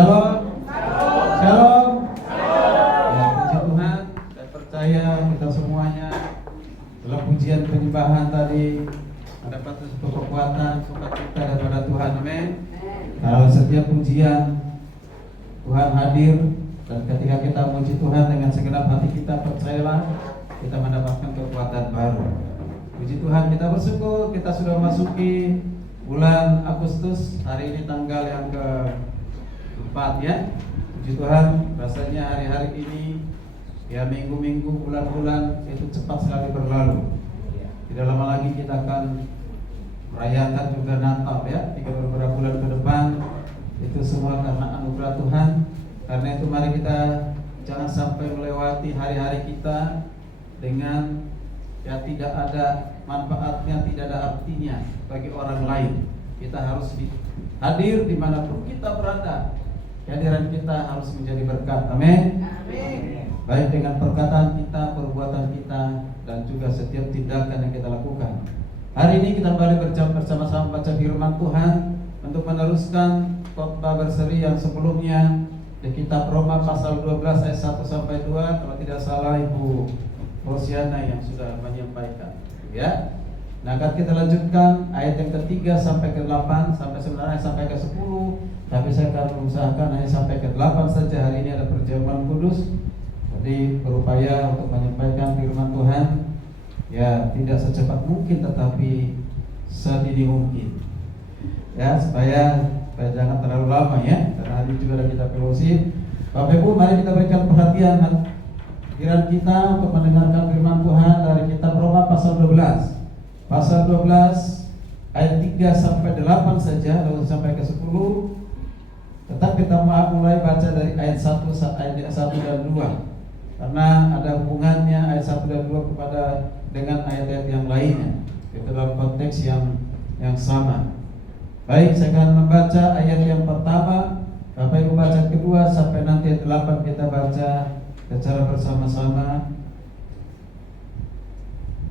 Shalom. Shalom. Ya, puji Tuhan. Saya percaya kita semuanya dalam pujian penyembahan tadi mendapat sebuah kekuatan, sukacita daripada Tuhan. Amin. Kalau setiap pujian Tuhan hadir, dan ketika kita memuji Tuhan dengan segenap hati kita, percayalah kita mendapatkan kekuatan baru. Puji Tuhan, kita bersyukur kita sudah masuki bulan Agustus. Hari ini tanggal yang ke-4 ya. Puji Tuhan, rasanya hari-hari ini ya, minggu-minggu, bulan-bulan itu cepat sekali berlalu. Tidak lama lagi kita akan merayakan juga Natal ya. Beberapa bulan ke depan, itu semua karena anugerah Tuhan. Karena itu mari kita jangan sampai melewati hari-hari kita dengan ya tidak ada manfaatnya, tidak ada artinya bagi orang lain. Kita harus hadir dimanapun kita berada. Kehadiran kita harus menjadi berkat. Amin. Baik dengan perkataan kita, perbuatan kita, dan juga setiap tindakan yang kita lakukan. Hari ini kita kembali bersama-sama baca firman Tuhan untuk meneruskan khotbah berseri yang sebelumnya di kitab Roma pasal 12 ayat 1 sampai 2. Kalau tidak salah Ibu Rosiana yang sudah menyampaikan ya. Nah, akan kita lanjutkan ayat yang ketiga sampai ke-8, sampai sebenarnya sampai ke-10, tapi saya akan mengusahakan hanya sampai ke-8 saja. Hari ini ada perjamuan kudus, jadi berupaya untuk menyampaikan firman Tuhan ya, tidak secepat mungkin tetapi sedini mungkin ya, supaya jangan terlalu lama ya, karena hari juga ada kita fellowship. Bapak Ibu, mari kita berikan perhatian pikiran kita untuk mendengarkan firman Tuhan dari kitab Roma pasal 12. Pasal 12 ayat 3 sampai 8 saja, lalu sampai ke 10. Tetap kita mulai baca dari ayat 1 dan 2. Karena ada hubungannya ayat 1 dan 2 kepada dengan ayat-ayat yang lainnya. Itu dalam konteks yang sama. Baik, saya akan membaca ayat yang pertama, Bapak Ibu baca kedua, sampai nanti ayat 8 kita baca secara bersama-sama.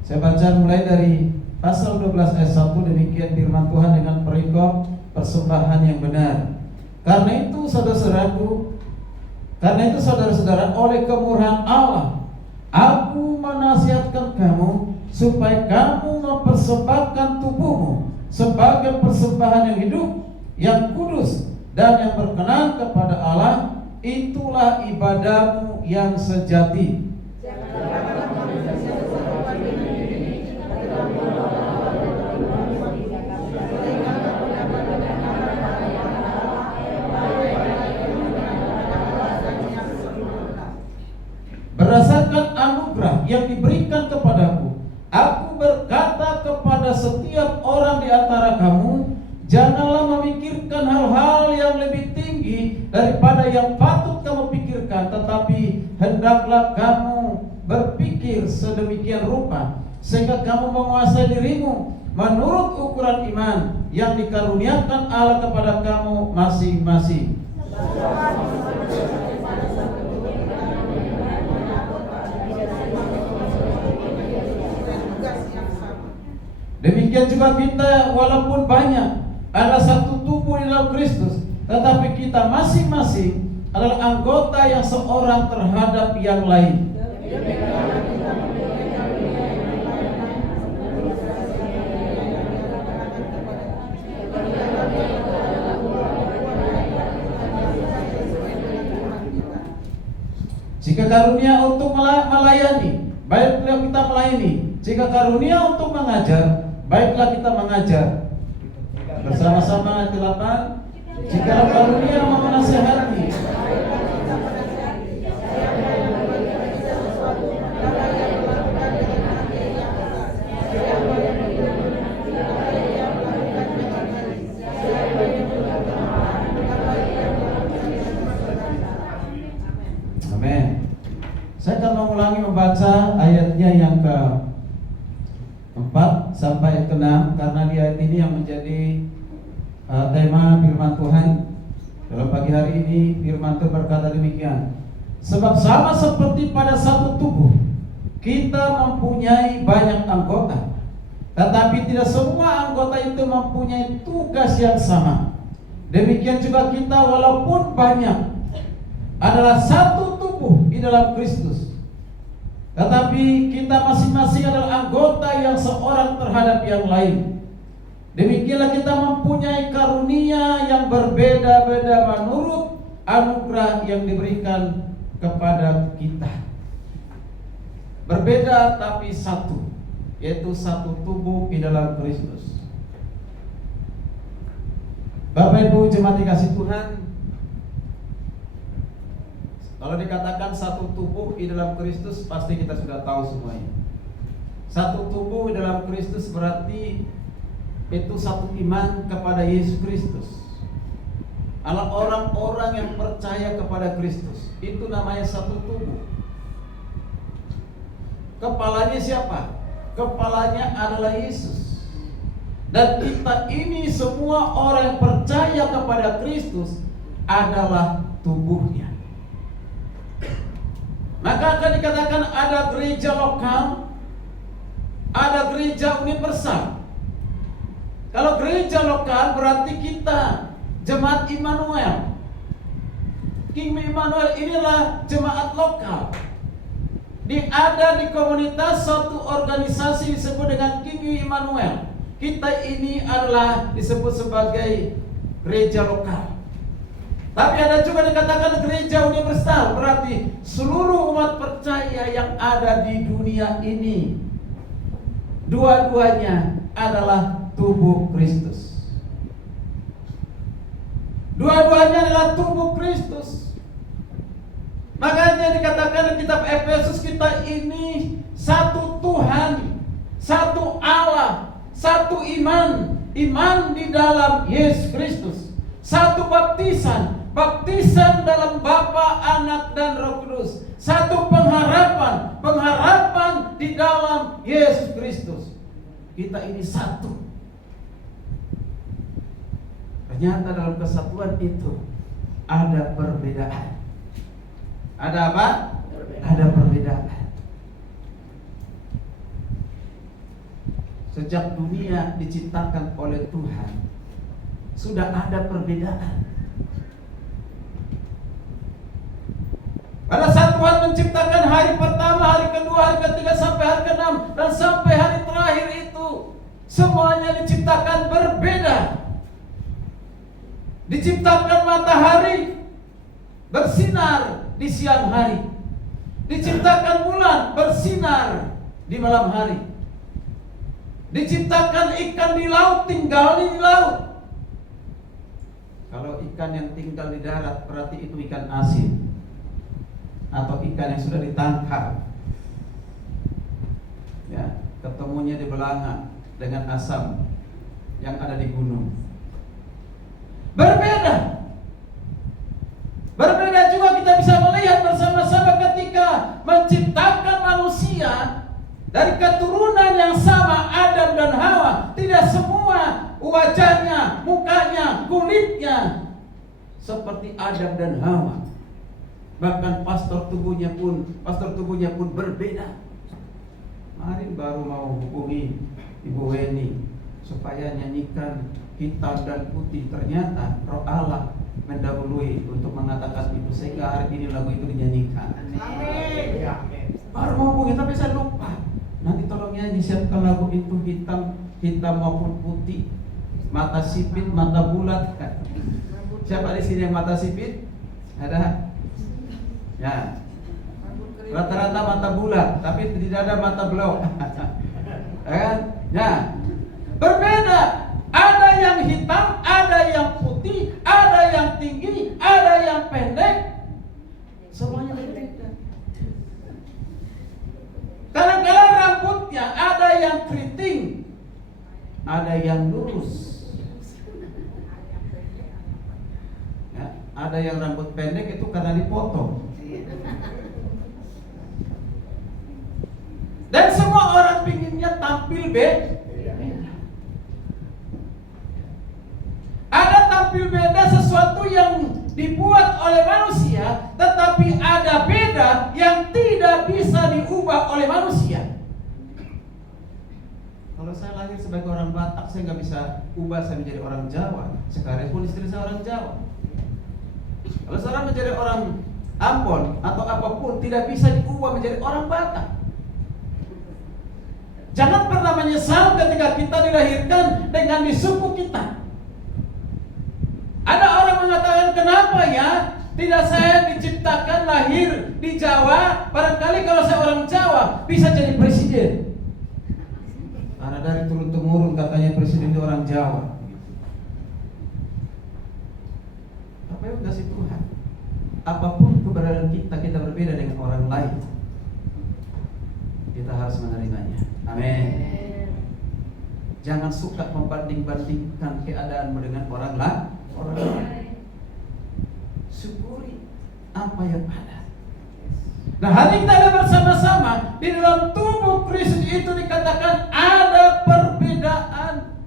Saya baca mulai dari pasal 12 ayat 1. Demikian firman Tuhan dengan perikop persembahan yang benar. Karena itu saudara-saudara, oleh kemurahan Allah, aku menasihatkan kamu supaya kamu mempersembahkan tubuhmu sebagai persembahan yang hidup, yang kudus, dan yang berkenan kepada Allah. Itulah ibadahmu yang sejati. Berdasarkan anugerah yang diberikan kepadaku, aku berkata kepada setiap orang di antara kamu, janganlah memikirkan hal-hal yang lebih tinggi daripada yang patut kamu pikirkan, tetapi hendaklah kamu berpikir sedemikian rupa sehingga kamu menguasai dirimu menurut ukuran iman yang dikaruniakan Allah kepada kamu masing-masing. Demikian juga kita, walaupun banyak, adalah satu tubuh di dalam Kristus, tetapi kita masing-masing adalah anggota yang seorang terhadap yang lain. Jika karunia untuk melayani, baiklah kita melayani. Jika karunia untuk mengajar, baiklah kita mengajar. Bersama-sama ayat 8. Jika karunia mau menasihati, amin. Saya akan mengulangi membaca ayatnya yang ke-4 sampai ke-6, karena di ayat ini yang menjadi tema firman Tuhan dalam pagi hari ini. Firman Tuhan berkata demikian: sebab sama seperti pada satu tubuh kita mempunyai banyak anggota, tetapi tidak semua anggota itu mempunyai tugas yang sama. Demikian juga kita walaupun banyak adalah satu tubuh di dalam Kristus, tetapi kita masing-masing adalah anggota yang seorang terhadap yang lain. Demikianlah kita mempunyai karunia yang berbeda-beda menurut anugerah yang diberikan kepada kita. Berbeda tapi satu, yaitu satu tubuh di dalam Kristus. Bapak Ibu jemaat dikasih Tuhan, kalau dikatakan satu tubuh di dalam Kristus, pasti kita sudah tahu semuanya. Satu tubuh di dalam Kristus berarti itu satu iman kepada Yesus Kristus. Adalah orang-orang yang percaya kepada Kristus. Itu namanya satu tubuh. Kepalanya siapa? Kepalanya adalah Yesus. Dan kita ini semua orang yang percaya kepada Kristus adalah tubuhnya. Maka akan dikatakan ada gereja lokal, ada gereja universal. Kalau gereja lokal berarti kita jemaat Immanuel. King Immanuel inilah jemaat lokal. Ada di komunitas satu organisasi disebut dengan King Immanuel. Kita ini adalah disebut sebagai gereja lokal. Tapi ada juga dikatakan gereja universal, berarti seluruh umat percaya yang ada di dunia ini. Dua-duanya adalah tubuh Kristus. Dua-duanya adalah tubuh Kristus. Makanya dikatakan di kitab Efesus, kita ini satu Tuhan, satu Allah, satu iman. Iman di dalam Yesus Kristus. Satu baptisan dalam Bapa, Anak, dan Roh Kudus. Satu pengharapan di dalam Yesus Kristus. Kita ini satu. Ternyata dalam kesatuan itu ada perbedaan. Ada apa? Ada perbedaan. Sejak dunia diciptakan oleh Tuhan, sudah ada perbedaan. Pada saat Tuhan menciptakan hari pertama, hari kedua, hari ketiga, sampai hari ke-6 dan sampai hari terakhir itu, semuanya diciptakan berbeda. Diciptakan matahari bersinar di siang hari. Diciptakan bulan bersinar di malam hari. Diciptakan ikan di laut, tinggal di laut. Kalau ikan yang tinggal di darat berarti itu ikan asin atau ikan yang sudah ditangkap. Ya, ketemunya di belanga dengan asam yang ada di gunung. Berbeda. Berbeda juga kita bisa melihat bersama-sama ketika menciptakan manusia dari keturunan yang sama, Adam dan Hawa. Tidak semua wajahnya, mukanya, kulitnya seperti Adam dan Hawa. Bahkan pastor tubuhnya pun berbeda. Kemarin baru mau hubungi Ibu Weni supaya nyanyikan hitam dan putih. Ternyata Roh Allah mendahului untuk mengatakan itu, sehingga hari ini lagu itu dinyanyikan. Amin. Baru mau hubungi tapi saya lupa. Nanti tolong nyanyi, siapkan lagu itu, hitam maupun putih, mata sipit, mata bulat. Siapa di sini yang mata sipit? Ada? Ya. Rata-rata mata bulat, tapi tidak ada mata belok. Ya. Berbeda. Ada yang hitam, ada yang putih, ada yang tinggi, ada yang pendek. Semuanya berbeda. Kadang-kadang rambutnya ada yang keriting, ada yang lurus. Ya, ada yang rambut pendek itu karena dipotong. Dan semua orang pinginnya tampil beda. Ada tampil beda, sesuatu yang dibuat oleh manusia, tetapi ada beda yang tidak bisa diubah oleh manusia. Kalau saya lahir sebagai orang Batak, saya nggak bisa ubah saya menjadi orang Jawa. Sekalipun istri saya orang Jawa. Kalau seorang menjadi orang Ambon atau apapun, tidak bisa diubah menjadi orang Batak. Jangan pernah menyesal ketika kita dilahirkan dengan di suku kita. Ada orang mengatakan, kenapa ya tidak saya diciptakan lahir di Jawa? Barangkali kalau saya orang Jawa bisa jadi presiden. Karena dari turun temurun katanya presiden itu orang Jawa. Apa yang kasih Tuhan? Apapun keberadaan kita, kita berbeda dengan orang lain. Kita harus menerimanya. Amin. Jangan suka membanding-bandingkan keadaanmu dengan orang lain. Syukuri apa yang ada. Nah, hari kita ada bersama-sama di dalam tubuh Kristus itu dikatakan ada perbedaan.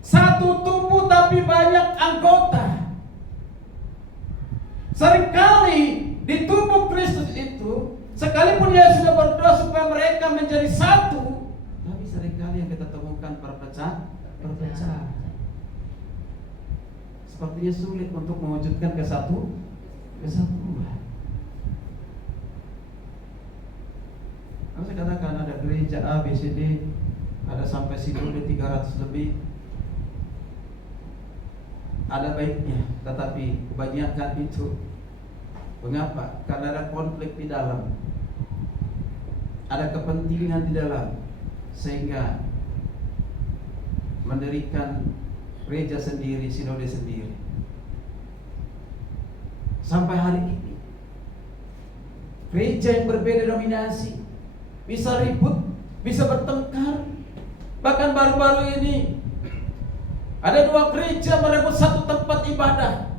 Satu tubuh tapi banyak anggota. Seringkali di tubuh Kristus itu, sekalipun dia sudah berdoa supaya mereka menjadi satu, tapi seringkali yang kita temukan perpecahan. Sepertinya sulit untuk mewujudkan kesatuan. Kalau saya katakan ada gereja A, B, C, D, ada sampai sinode 300 lebih, ada baiknya, tetapi kebanyakan itu, mengapa? Karena ada konflik di dalam, ada kepentingan di dalam, sehingga mendirikan gereja sendiri, sinode sendiri. Sampai hari ini gereja yang berbeda dominasi bisa ribut, bisa bertengkar. Bahkan baru-baru ini ada 2 gereja merebut satu tempat ibadah.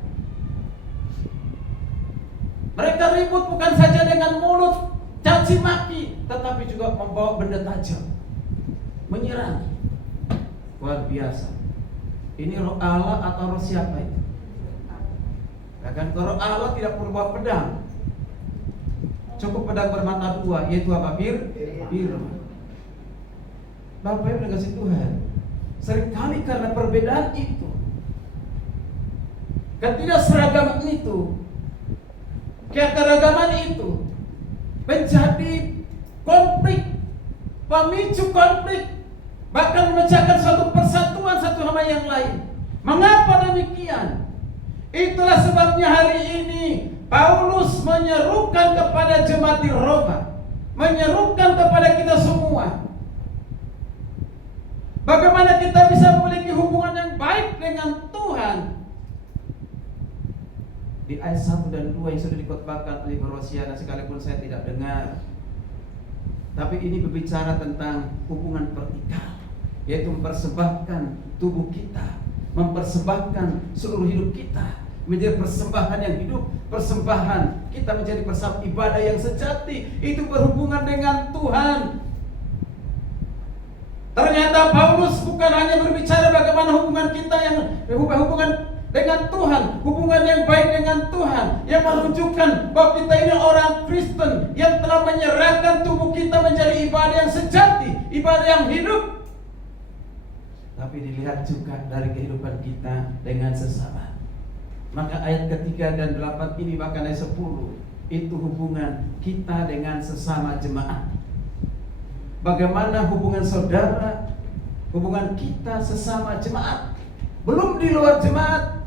Mereka ribut bukan saja dengan mulut caci maki, tetapi juga membawa benda tajam, menyerang. Luar biasa. Ini roh Allah atau roh siapa itu? Bahkan roh Allah tidak perlu bawa pedang, cukup pedang bermata 2, yaitu apa? Firman. Bapak Ibu kasih Tuhan, seringkali karena perbedaan itu, ketidakseragaman itu, keanekaragaman itu menjadi konflik, pemicu konflik, bahkan memecahkan suatu persatuan satu sama yang lain. Mengapa demikian? Itulah sebabnya hari ini Paulus menyerukan kepada jemaat di Roma, menyerukan kepada kita semua, bagaimana kita bisa memiliki hubungan yang baik dengan Tuhan. Di ayat 1 dan 2 yang sudah dikotbahkan oleh Rosiana, sekalipun saya tidak dengar, tapi ini berbicara tentang hubungan vertikal, yaitu mempersembahkan tubuh kita, mempersembahkan seluruh hidup kita menjadi persembahan yang hidup, persembahan kita menjadi persembahan ibadah yang sejati, itu berhubungan dengan Tuhan. Ternyata Paulus bukan hanya berbicara bagaimana hubungan kita yang hubungan dengan Tuhan, hubungan yang baik dengan Tuhan, yang menunjukkan bahwa kita ini orang Kristen yang telah menyerahkan tubuh kita menjadi ibadah yang sejati, ibadah yang hidup, tapi dilihat juga dari kehidupan kita dengan sesama. Maka ayat ketiga dan 8 ini, bahkan ayat 10, itu hubungan kita dengan sesama jemaat. Bagaimana hubungan saudara, hubungan kita sesama jemaat, belum di luar jemaat.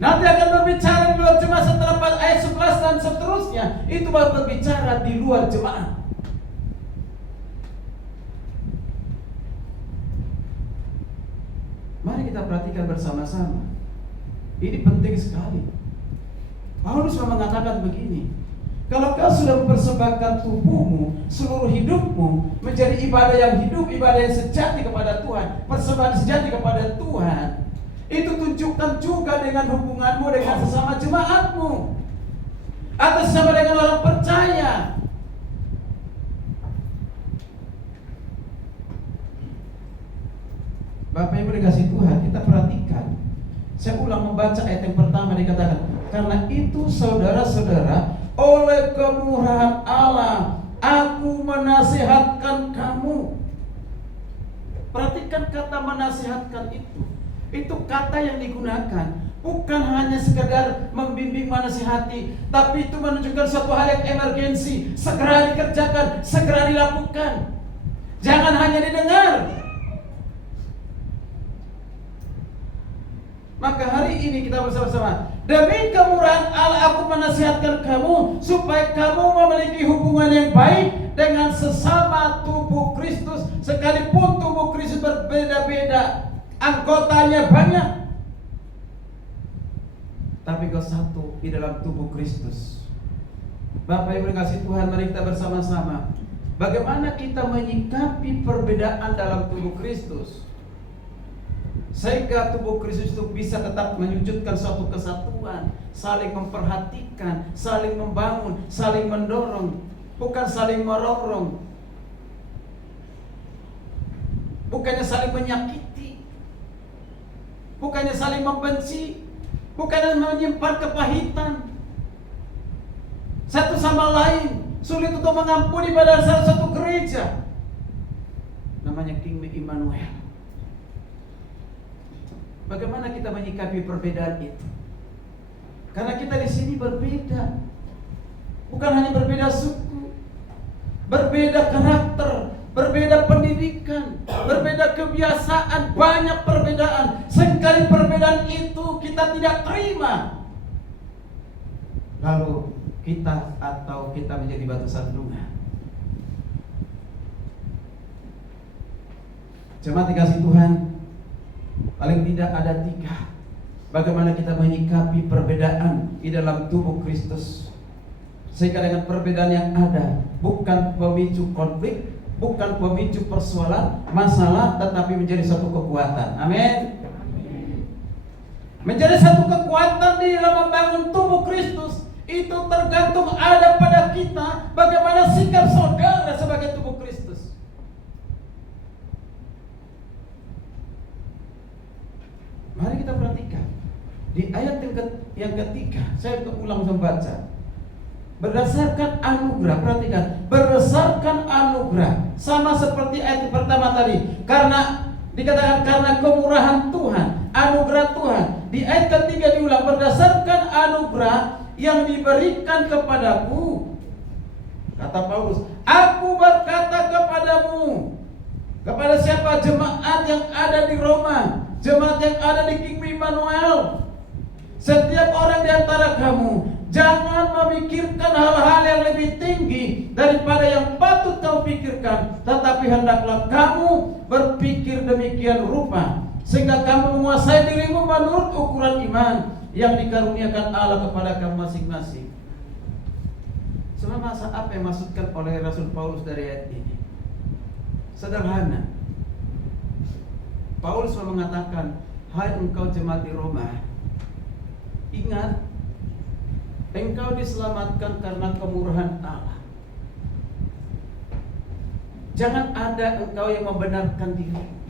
Nanti akan berbicara di luar jemaat setelah ayat 11 dan seterusnya. Itu baru berbicara di luar jemaat. Mari kita perhatikan bersama-sama. Ini penting sekali. Paulus mengatakan begini, kalau kau sudah mempersembahkan tubuhmu, seluruh hidupmu menjadi ibadah yang hidup, ibadah yang sejati kepada Tuhan, persembahan sejati kepada Tuhan, itu tunjukkan juga dengan hubunganmu dengan sesama jemaatmu, atau sesama dengan orang percaya. Bapak Ibu dikasih Tuhan, kita perhatikan. Saya ulang membaca ayat yang pertama, dikatakan, karena itu saudara-saudara, oleh kemurahan Allah, aku menasihatkan kamu. Perhatikan kata menasihatkan itu. Itu kata yang digunakan bukan hanya sekedar membimbing menasihati, tapi itu menunjukkan suatu hal yang emergensi, segera dikerjakan, segera dilakukan. Jangan hanya didengar. Maka hari ini kita bersama-sama, demi kemurahan Allah aku menasihatkan kamu supaya kamu memiliki hubungan yang baik dengan sesama tubuh Kristus. Sekalipun tubuh Kristus berbeda-beda, anggotanya banyak, tapi kau satu di dalam tubuh Kristus. Bapak Ibu dikasihi Tuhan, mari kita bersama-sama bagaimana kita menyikapi perbedaan dalam tubuh Kristus, sehingga tubuh Kristus itu bisa tetap mewujudkan suatu kesatuan, saling memperhatikan, saling membangun, saling mendorong, bukan saling merongrong, bukannya saling menyakiti, bukannya saling membenci, bukannya menyimpan kepahitan satu sama lain, sulit untuk mengampuni pada salah satu gereja. Namanya King Immanuel. Bagaimana kita menyikapi perbedaan itu? Karena kita di sini berbeda, bukan hanya berbeda suku, berbeda karakter, berbeda pendidikan, berbeda kebiasaan, banyak perbedaan. Seringkali perbedaan itu kita tidak terima, lalu kita menjadi batu sandungan. Jemaat dikasihi Tuhan, paling tidak ada 3 bagaimana kita menyikapi perbedaan di dalam tubuh Kristus, sehingga dengan perbedaan yang ada bukan pemicu konflik, bukan pemicu persoalan, masalah, tetapi menjadi satu kekuatan. Amin. Menjadi satu kekuatan di dalam membangun tubuh Kristus. Itu tergantung ada pada kita bagaimana sikap saudara sebagai tubuh Kristus. Mari kita perhatikan di ayat yang ketiga. Saya ulang membaca. Berdasarkan anugerah, perhatikan, berdasarkan anugerah, sama seperti ayat pertama tadi. Karena dikatakan karena kemurahan Tuhan, anugerah Tuhan. Di ayat ketiga diulang, berdasarkan anugerah yang diberikan kepadaku. Kata Paulus, aku berkata kepadamu. Kepada siapa? Jemaat yang ada di Roma, jemaat yang ada di King Immanuel. Setiap orang di antara kamu, jangan memikirkan hal-hal yang lebih tinggi daripada yang patut kau pikirkan, tetapi hendaklah kamu berpikir demikian rupa, sehingga kamu menguasai dirimu menurut ukuran iman yang dikaruniakan Allah kepada kamu masing-masing. Semasa apa yang dimaksudkan oleh Rasul Paulus dari ayat ini? Sederhana. Paulus mengatakan, hai engkau jemaat di Roma, ingat, engkau diselamatkan karena kemurahan Allah. Jangan ada engkau yang membenarkan diri.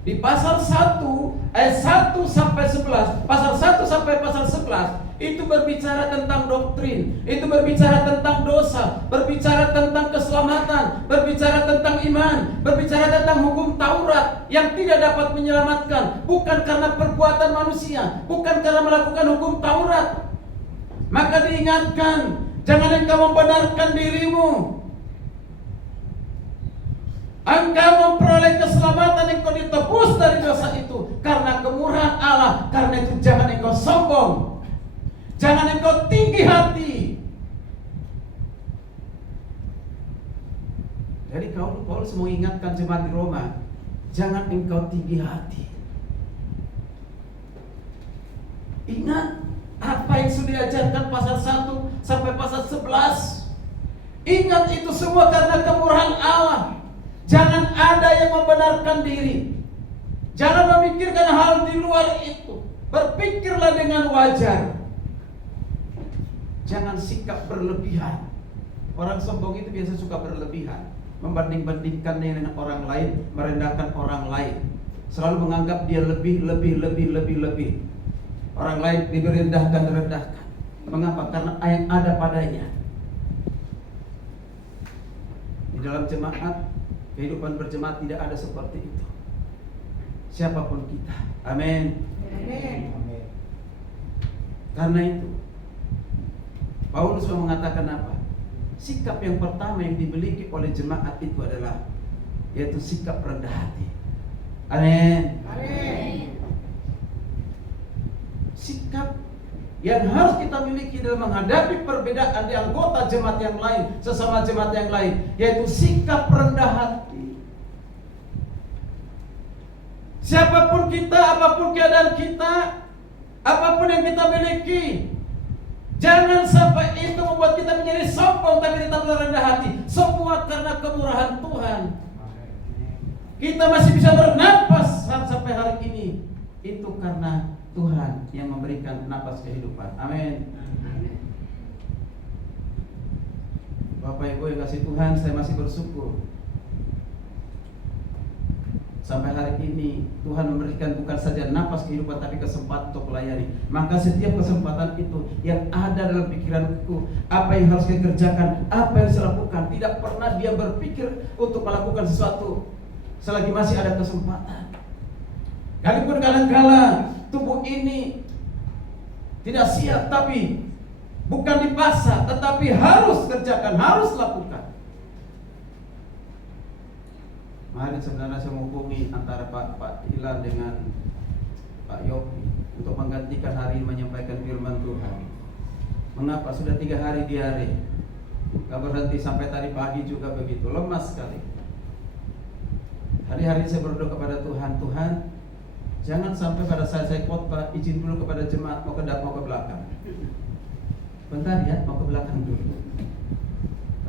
Di pasal 1 ayat 1 sampai 11, pasal 1 sampai pasal 11 itu berbicara tentang doktrin, itu berbicara tentang dosa, berbicara tentang keselamatan, berbicara tentang iman, berbicara tentang hukum Taurat yang tidak dapat menyelamatkan, bukan karena perbuatan manusia, bukan karena melakukan hukum Taurat. Maka diingatkan, jangan engkau membenarkan dirimu. Engkau memperoleh keselamatan, engkau ditebus dari dosa itu karena kemurahan Allah. Karena itu jangan engkau sombong, jangan engkau tinggi hati. Jadi Paulus mengingatkan jemaat di Roma, jangan engkau tinggi hati. Ingat apa yang sudah diajarkan pasal 1 sampai pasal 11. Ingat itu semua karena kemurahan Allah. Jangan ada yang membenarkan diri. Jangan memikirkan hal di luar itu. Berpikirlah dengan wajar. Jangan sikap berlebihan. Orang sombong itu biasa suka berlebihan, membanding-bandingkan dengan orang lain, merendahkan orang lain, selalu menganggap dia lebih. Orang lain direndahkan. Mengapa? Karena yang ada padanya. Di dalam jemaat, kehidupan berjemaat tidak ada seperti itu. siapapun kita. Amin. Amin. Karena itu Paulus mengatakan apa? Sikap yang pertama yang dimiliki oleh jemaat itu adalah yaitu sikap rendah hati. Amin. Amin. Sikap yang harus kita miliki dalam menghadapi perbedaan di anggota jemaat yang lain, sesama jemaat yang lain, yaitu sikap rendah hati. Siapapun kita, apapun keadaan kita, apapun yang kita miliki, jangan sampai itu membuat kita menjadi sombong tapi tetap rendah hati. Semua karena kemurahan Tuhan. Kita masih bisa bernapas sampai hari ini, itu karena Tuhan yang memberikan napas kehidupan. Amin. Bapak Ibu yang kasih Tuhan, saya masih bersyukur. Sampai hari ini Tuhan memberikan bukan saja napas kehidupan, tapi kesempatan untuk melayani. Maka setiap kesempatan itu yang ada dalam pikiranku, apa yang harus saya kerjakan, apa yang saya lakukan, tidak pernah dia berpikir untuk melakukan sesuatu selagi masih ada kesempatan. Kalaupun kadang-kala tubuh ini tidak siap, tapi bukan dipaksa, tetapi harus kerjakan, harus lakukan. Mari sebenarnya saya menghubungi antara Pak Ilan dengan Pak Yopi untuk menggantikan hari ini menyampaikan firman Tuhan. Mengapa sudah 3 hari diare, gak berhenti sampai tadi pagi juga begitu, lemas sekali. Hari-hari saya berdoa kepada Tuhan, Tuhan jangan sampai pada saat saya khotbah izin dulu kepada jemaat mau ke belakang. Bentar ya, mau ke belakang dulu.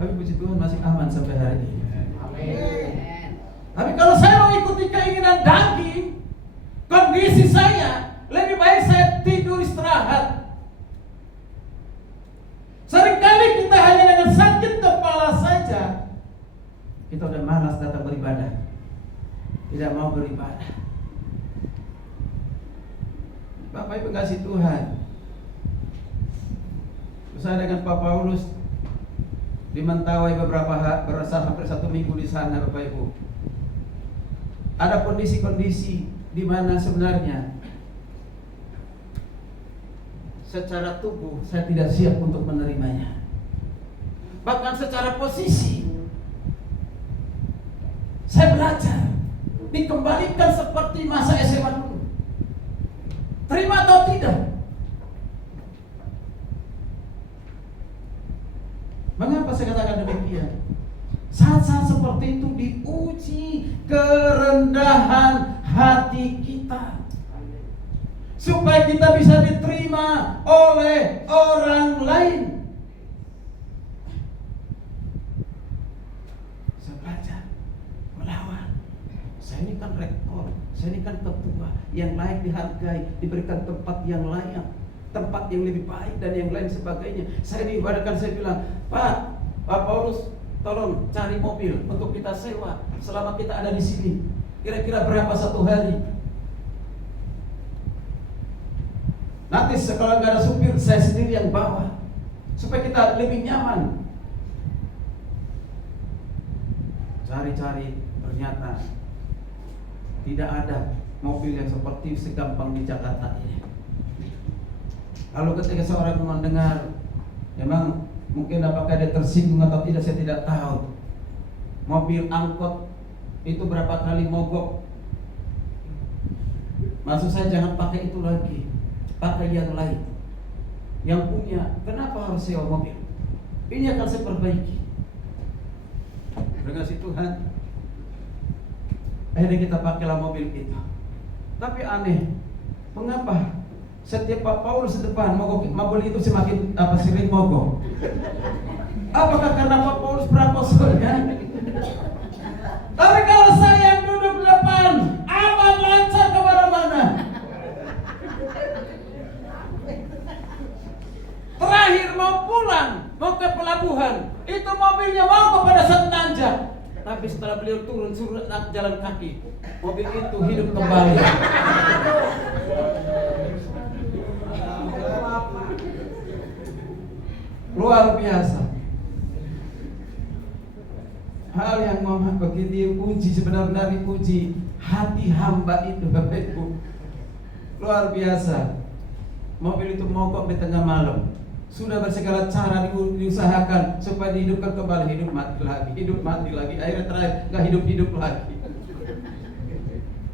Tapi puji Tuhan masih aman sampai hari ini. Amin. Tapi kalau saya mengikuti keinginan daging, kondisi saya lebih baik saya tidur istirahat. Seringkali kita hanya dengan sakit kepala saja, kita udah malas datang beribadah, tidak mau beribadah. Bapak Ibu kasih Tuhan, bersama dengan Pak Paulus di Mentawai beberapa hampir 1 minggu di sana, Bapak Ibu. Ada kondisi-kondisi di mana sebenarnya secara tubuh saya tidak siap untuk menerimanya. Bahkan secara posisi saya belajar dikembalikan seperti masa SMA dulu. Terima atau tidak? Mengapa saya katakan demikian? Saat-saat seperti itu diuji kerendahan hati kita, supaya kita bisa diterima oleh orang lain. Saya belajar melawan. Saya ini kan rektor, saya ini kan ketua yang layak dihargai, diberikan tempat yang layak, tempat yang lebih baik dan yang lain sebagainya. Saya diibadahkan, saya bilang, Pak Paulus, tolong cari mobil untuk kita sewa selama kita ada di sini. Kira-kira berapa satu hari? Nanti kalau nggak ada supir, saya sendiri yang bawa, supaya kita lebih nyaman. Cari-cari, ternyata tidak ada mobil yang seperti segampang di Jakarta ini. Lalu ketika seorang mendengar, memang mungkin apakah dia tersinggung atau tidak, saya tidak tahu. Mobil angkot itu berapa kali mogok. Maksud saya jangan pakai itu lagi, pakai yang lain. Yang punya, kenapa harus sewa mobil? Ini akan saya perbaiki. Terima kasih Tuhan. Akhirnya kita pakailah mobil itu. Tapi aneh, mengapa setiap Pak Paulus depan mobil itu semakin sering mogok? Apakah karena Pak Paulus praposolnya? Tapi kalau saya yang duduk di depan, aman lancar kemana-mana. Terakhir mau pulang, mau ke pelabuhan, itu mobilnya mau kepada Senanja. Tapi setelah beliau turun suruh jalan kaki, mobil itu hidup kembali. Luar biasa. Hal yang begitu dipuji, sebenarnya dipuji hati hamba itu Bapak Ibu luar biasa. Mobil itu mogok di tengah malam, sudah bersegala cara diusahakan supaya dihidupkan kembali, hidup mati lagi, akhirnya terakhir nggak hidup lagi.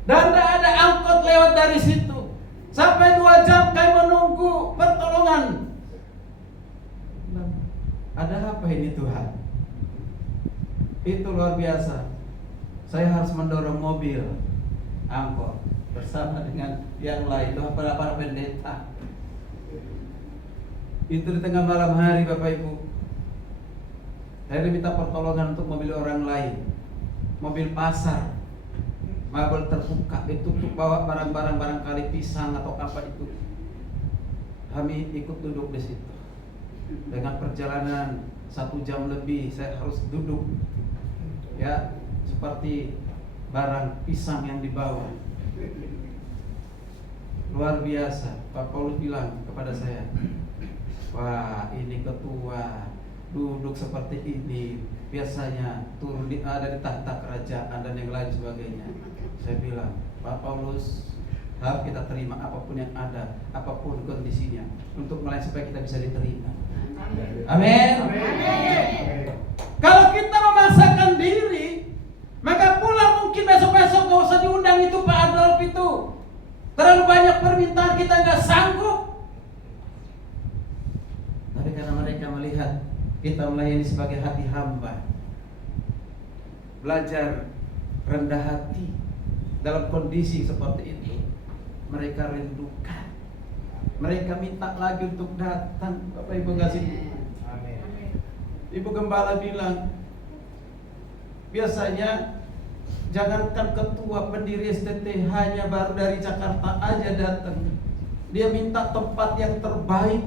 Dan tidak ada angkot lewat dari situ. Sampai 2 jam kami menunggu pertolongan. Ada apa ini Tuhan? Itu luar biasa. Saya harus mendorong mobil angkot bersama dengan yang lain, para pendeta. Itu di tengah malam hari Bapak Ibu. Saya diminta pertolongan untuk mobil orang lain, mobil pasar, mobil terbuka itu untuk bawa barang-barang, barangkali pisang atau apa itu. Kami ikut duduk di situ. Dengan perjalanan 1 jam lebih saya harus duduk, ya seperti barang pisang yang dibawa. Luar biasa. Pak Paulus bilang kepada saya, wah ini ketua duduk seperti ini, biasanya turun ada di tahta kerajaan dan yang lain sebagainya. Saya bilang, Pak Paulus, harus kita terima apapun yang ada, apapun kondisinya, untuk melayani supaya kita bisa diterima. Amin. Kalau kita memaksakan diri, maka pulang mungkin besok-besok gak usah diundang itu Pak Adolf itu. Terlalu banyak permintaan, kita gak sanggup. Tapi karena mereka melihat kita melayani sebagai hati hamba, belajar rendah hati dalam kondisi seperti itu, mereka rindukan, mereka minta lagi untuk datang. Bapak Ibu kasih. Ibu Gembala bilang, biasanya jangankan ketua pendiri STT hanya baru dari Jakarta aja datang, dia minta tempat yang terbaik,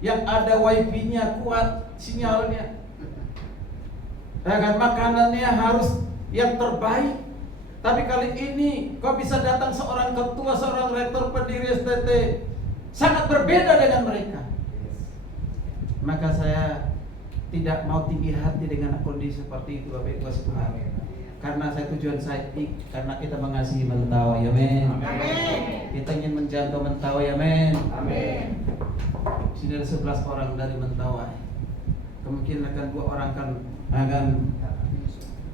yang ada wifi-nya kuat sinyalnya, dengan makanannya harus yang terbaik. Tapi kali ini kok bisa datang seorang ketua, seorang rektor pendiri STT, sangat berbeda dengan mereka. Maka saya tidak mau tinggi hati dengan kondisi seperti itu Bapak Ibu Tuhan. Karena tujuan saya karena kita mengasihi Mentawai, amin. Kita ingin menjangkau Mentawai, amin. Sini ada 11 orang dari Mentawai. Kemungkinan akan 2 orang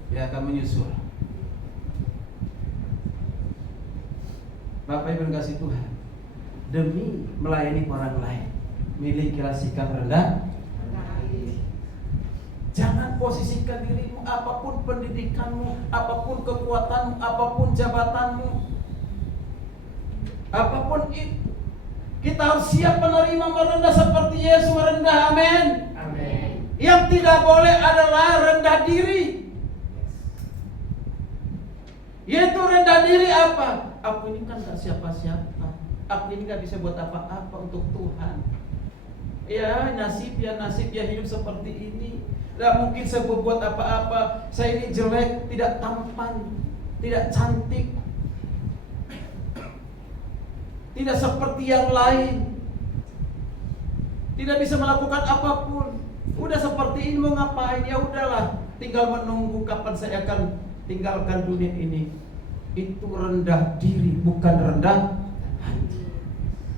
akan menyusul. Bapak Ibu kasih Tuhan, demi melayani orang lain, milikilah sikap rendah. Jangan posisikan dirimu, apapun pendidikanmu, apapun kekuatanmu, apapun jabatanmu, apapun itu, kita harus siap menerima merendah seperti Yesus merendah, amin. Yang tidak boleh adalah rendah diri. Yaitu rendah diri apa? Aku ini kan gak siapa-siapa, aku ini gak bisa buat apa-apa untuk Tuhan. Ya nasib ya hidup seperti ini. Tidak mungkin saya berbuat apa-apa. Saya ini jelek, tidak tampan, tidak cantik, tidak seperti yang lain, tidak bisa melakukan apapun. Udah seperti ini mau ngapain? Ya udahlah, tinggal menunggu kapan saya akan tinggalkan dunia ini. Itu rendah diri, bukan rendah hati.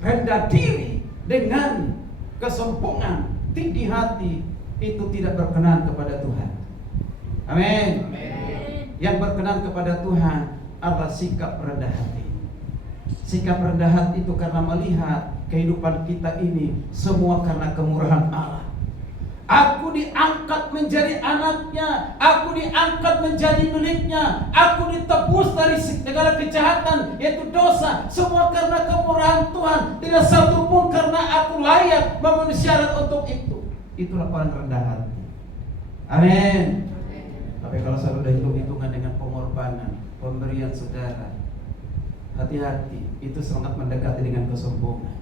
Rendah diri dengan kesombongan, tinggi hati, itu tidak berkenan kepada Tuhan. Amin. Yang berkenan kepada Tuhan adalah sikap rendah hati. Sikap rendah hati itu karena melihat kehidupan kita ini semua karena kemurahan Allah. Aku diangkat menjadi anaknya, aku diangkat menjadi miliknya, aku ditebus dari segala kejahatan, yaitu dosa, semua karena kemurahan Tuhan. Tidak satu pun karena aku layak memenuhi syarat untuk itu. Itulah orang rendah hati. Amin. Tapi kalau saya sudah hitung-hitungan dengan pengorbanan, pemberian saudara, hati-hati, itu sangat mendekati dengan kesombongan.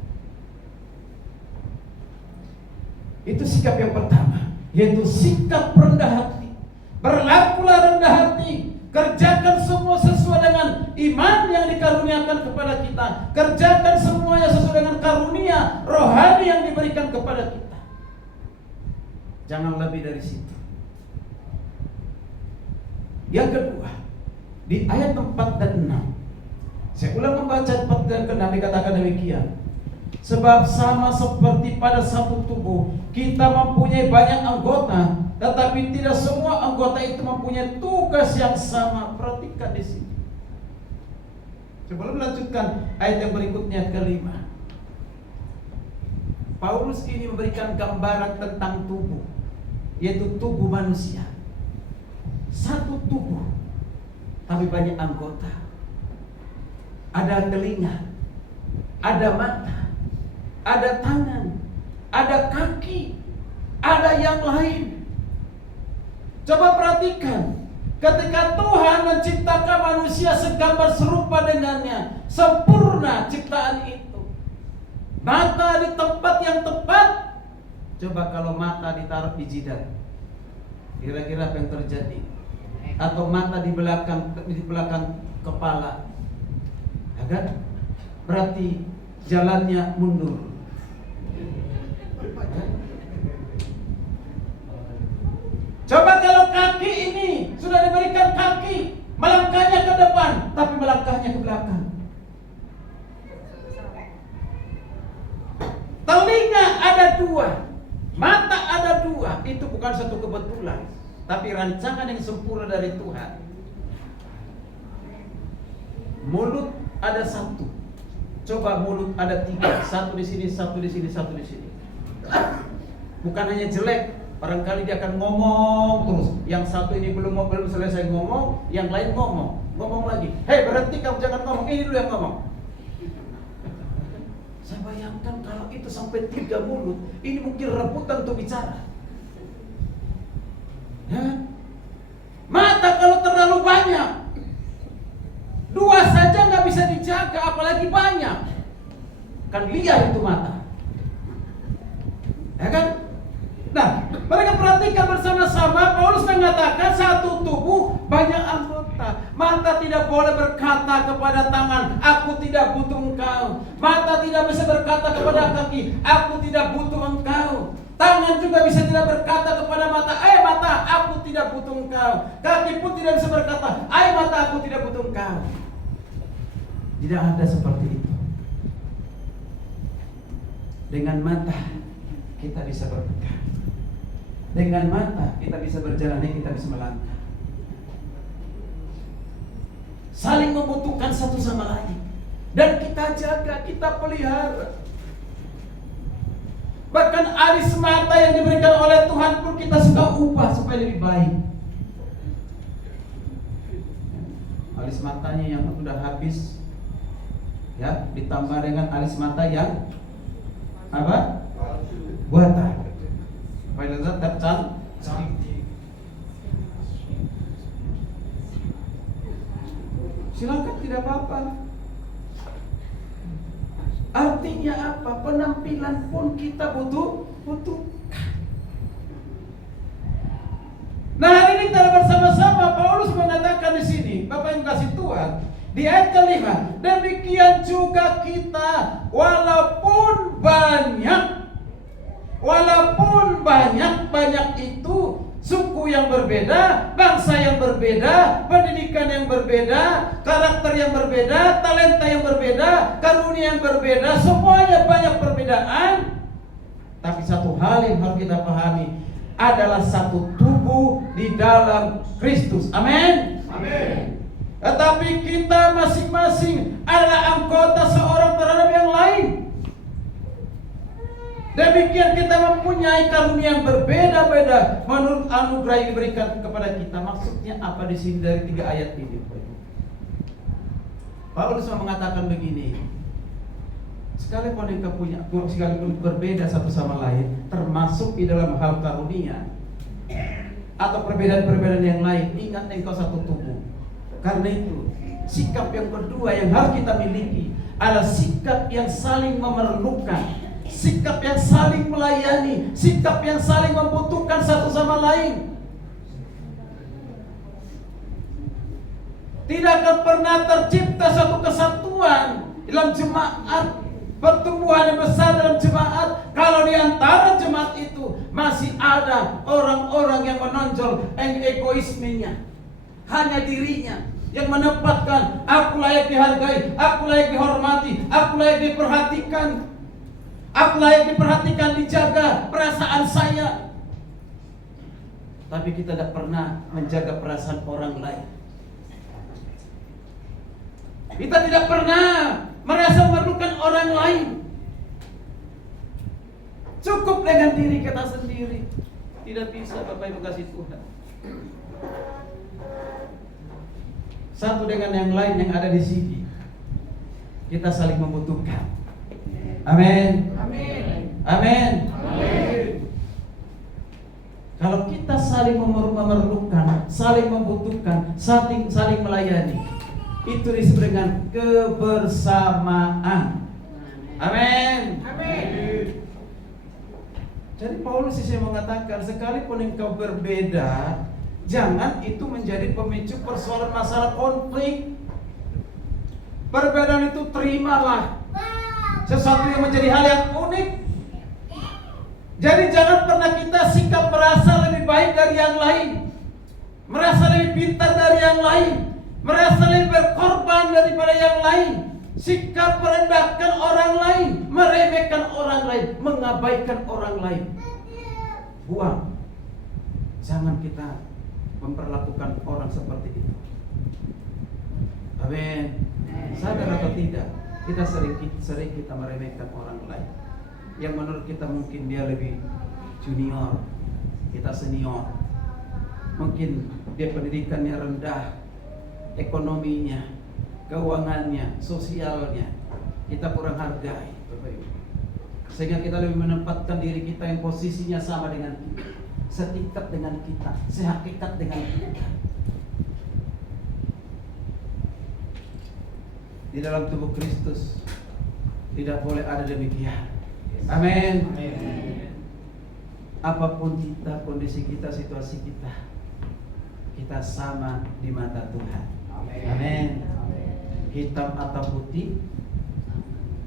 Itu sikap yang pertama, yaitu sikap rendah hati. Berlakulah rendah hati, kerjakan semua sesuai dengan iman yang dikaruniakan kepada kita. Kerjakan semuanya sesuai dengan karunia rohani yang diberikan kepada kita. Jangan lebih dari situ. Yang kedua, di ayat 4 dan 6. Saya ulang membaca 4 dan 6, dikatakan demikian. Sebab sama seperti pada satu tubuh, kita mempunyai banyak anggota, tetapi tidak semua anggota itu mempunyai tugas yang sama. Perhatikan di sini. Sebelum melanjutkan ayat yang berikutnya, kelima. Paulus ini memberikan gambaran tentang tubuh, yaitu tubuh manusia. Satu tubuh, tapi banyak anggota. Ada telinga, ada mata, ada tangan, ada kaki, ada yang lain. Coba perhatikan, ketika Tuhan menciptakan manusia segambar serupa dengannya, sempurna ciptaan itu. Mata di tempat yang tepat. Coba kalau mata ditaruh di jidat, kira-kira apa yang terjadi? Atau mata di belakang kepala, ya kan? Berarti jalannya mundur. Coba kalau kaki ini sudah diberikan kaki, melangkahnya ke depan, tapi melangkahnya ke belakang. Telinga ada dua, mata ada dua. Itu bukan satu kebetulan, tapi rancangan yang sempurna dari Tuhan. Mulut ada satu. Coba mulut ada tiga, satu di sini, satu di sini, satu di sini. Bukan hanya jelek, barangkali dia akan ngomong terus. Yang satu ini belum selesai ngomong, yang lain ngomong lagi. Hei, berhenti, kamu jangan ngomong, ini dulu yang ngomong. Saya bayangkan kalau itu sampai 3 mulut, ini mungkin rebutan untuk bicara. Ya? Mata kalau terlalu banyak, 2 saja nggak bisa dijaga, apalagi banyak. Kan liar itu mata, ya kan? Nah, mereka perhatikan bersama-sama. Paulus mengatakan satu tubuh banyak anggota. Mata tidak boleh berkata kepada tangan, aku tidak butuh engkau. Mata tidak bisa berkata kepada kaki, aku tidak butuh engkau. Tangan juga bisa tidak berkata kepada mata, mata, aku tidak butuh engkau. Kaki pun tidak bisa berkata, mata, aku tidak butuh engkau. Tidak ada seperti itu. Dengan mata kita bisa berpegang. Dengan mata kita bisa berjalan, kita bisa melangkah. Saling membutuhkan satu sama lain. Dan kita jaga, kita pelihara. Bahkan alis mata yang diberikan oleh Tuhan pun kita suka ubah supaya lebih baik. Alis matanya yang sudah habis, ya, ditambah dengan alis mata yang apa? Buatan. Supaya tetap cantik. Silakan, tidak apa-apa. Artinya apa? Penampilan pun kita butuhkan. Nah, hari ini kita bersama-sama Paulus mengatakan di sini, Bapak yang kasih Tuhan, di ayat kelima, demikian juga kita, walaupun banyak itu suku yang berbeda, bangsa yang berbeda, pendidikan yang berbeda, karakter yang berbeda, talenta yang berbeda, karunia yang berbeda, semuanya banyak perbedaan. Tapi satu hal yang harus kita pahami, adalah satu tubuh di dalam Kristus. Amin. Amin. Tetapi kita masing-masing adalah anggota seorang terhadap yang lain. Demikian kita mempunyai karunia yang berbeda-beda menurut anugerah yang diberikan kepada kita. Maksudnya apa di sini dari 3 ayat ini? Paulus mengatakan begini, sekalipun berbeda satu sama lain, termasuk di dalam hal karunia atau perbedaan-perbedaan yang lain, ingat engkau satu tubuh. Karena itu, sikap yang kedua yang harus kita miliki adalah sikap yang saling memerlukan, sikap yang saling melayani, sikap yang saling membutuhkan satu sama lain. Tidak akan pernah tercipta satu kesatuan dalam jemaat, pertumbuhan yang besar dalam jemaat, kalau di antara jemaat itu masih ada orang-orang yang menonjol egoismenya, hanya dirinya. yang menempatkan aku layak dihargai, aku layak dihormati, aku layak diperhatikan, aku layak diperhatikan, dijaga perasaan saya. Tapi kita tidak pernah menjaga perasaan orang lain. Kita tidak pernah merasa memerlukan orang lain. Cukup dengan diri kita sendiri. Tidak bisa, Bapak Ibu kasih Tuhan. Satu dengan yang lain yang ada di sini, kita saling membutuhkan. Amin. Amin. Amin. Amin. Kalau kita saling memerlukan, saling membutuhkan, saling melayani, itu disebut dengan kebersamaan. Amin. Amin. Jadi Paulus sih mengatakan, sekalipun engkau berbeda, jangan itu menjadi pemicu persoalan masalah konflik. Perbedaan itu terimalah, sesuatu yang menjadi hal yang unik. Jadi jangan pernah kita sikap merasa lebih baik dari yang lain, merasa lebih pintar dari yang lain, merasa lebih berkorban daripada yang lain. Sikap merendahkan orang lain, meremehkan orang lain, mengabaikan orang lain. Buang. Jangan kita memperlakukan orang seperti itu. Amin. Sadar atau tidak, kita sering kita meremehkan orang lain yang menurut kita mungkin dia lebih junior, kita senior. Mungkin dia pendidikannya rendah, ekonominya, keuangannya, sosialnya kita kurang hargai, Bapak Ibu. Sehingga kita lebih menempatkan diri kita yang posisinya sama dengan kita, setingkat dengan kita, sehakikat dengan kita. Di dalam tubuh Kristus tidak boleh ada demikian. Amin. Apapun kita, kondisi kita, situasi kita, kita sama di mata Tuhan. Amin. Hitam atau putih,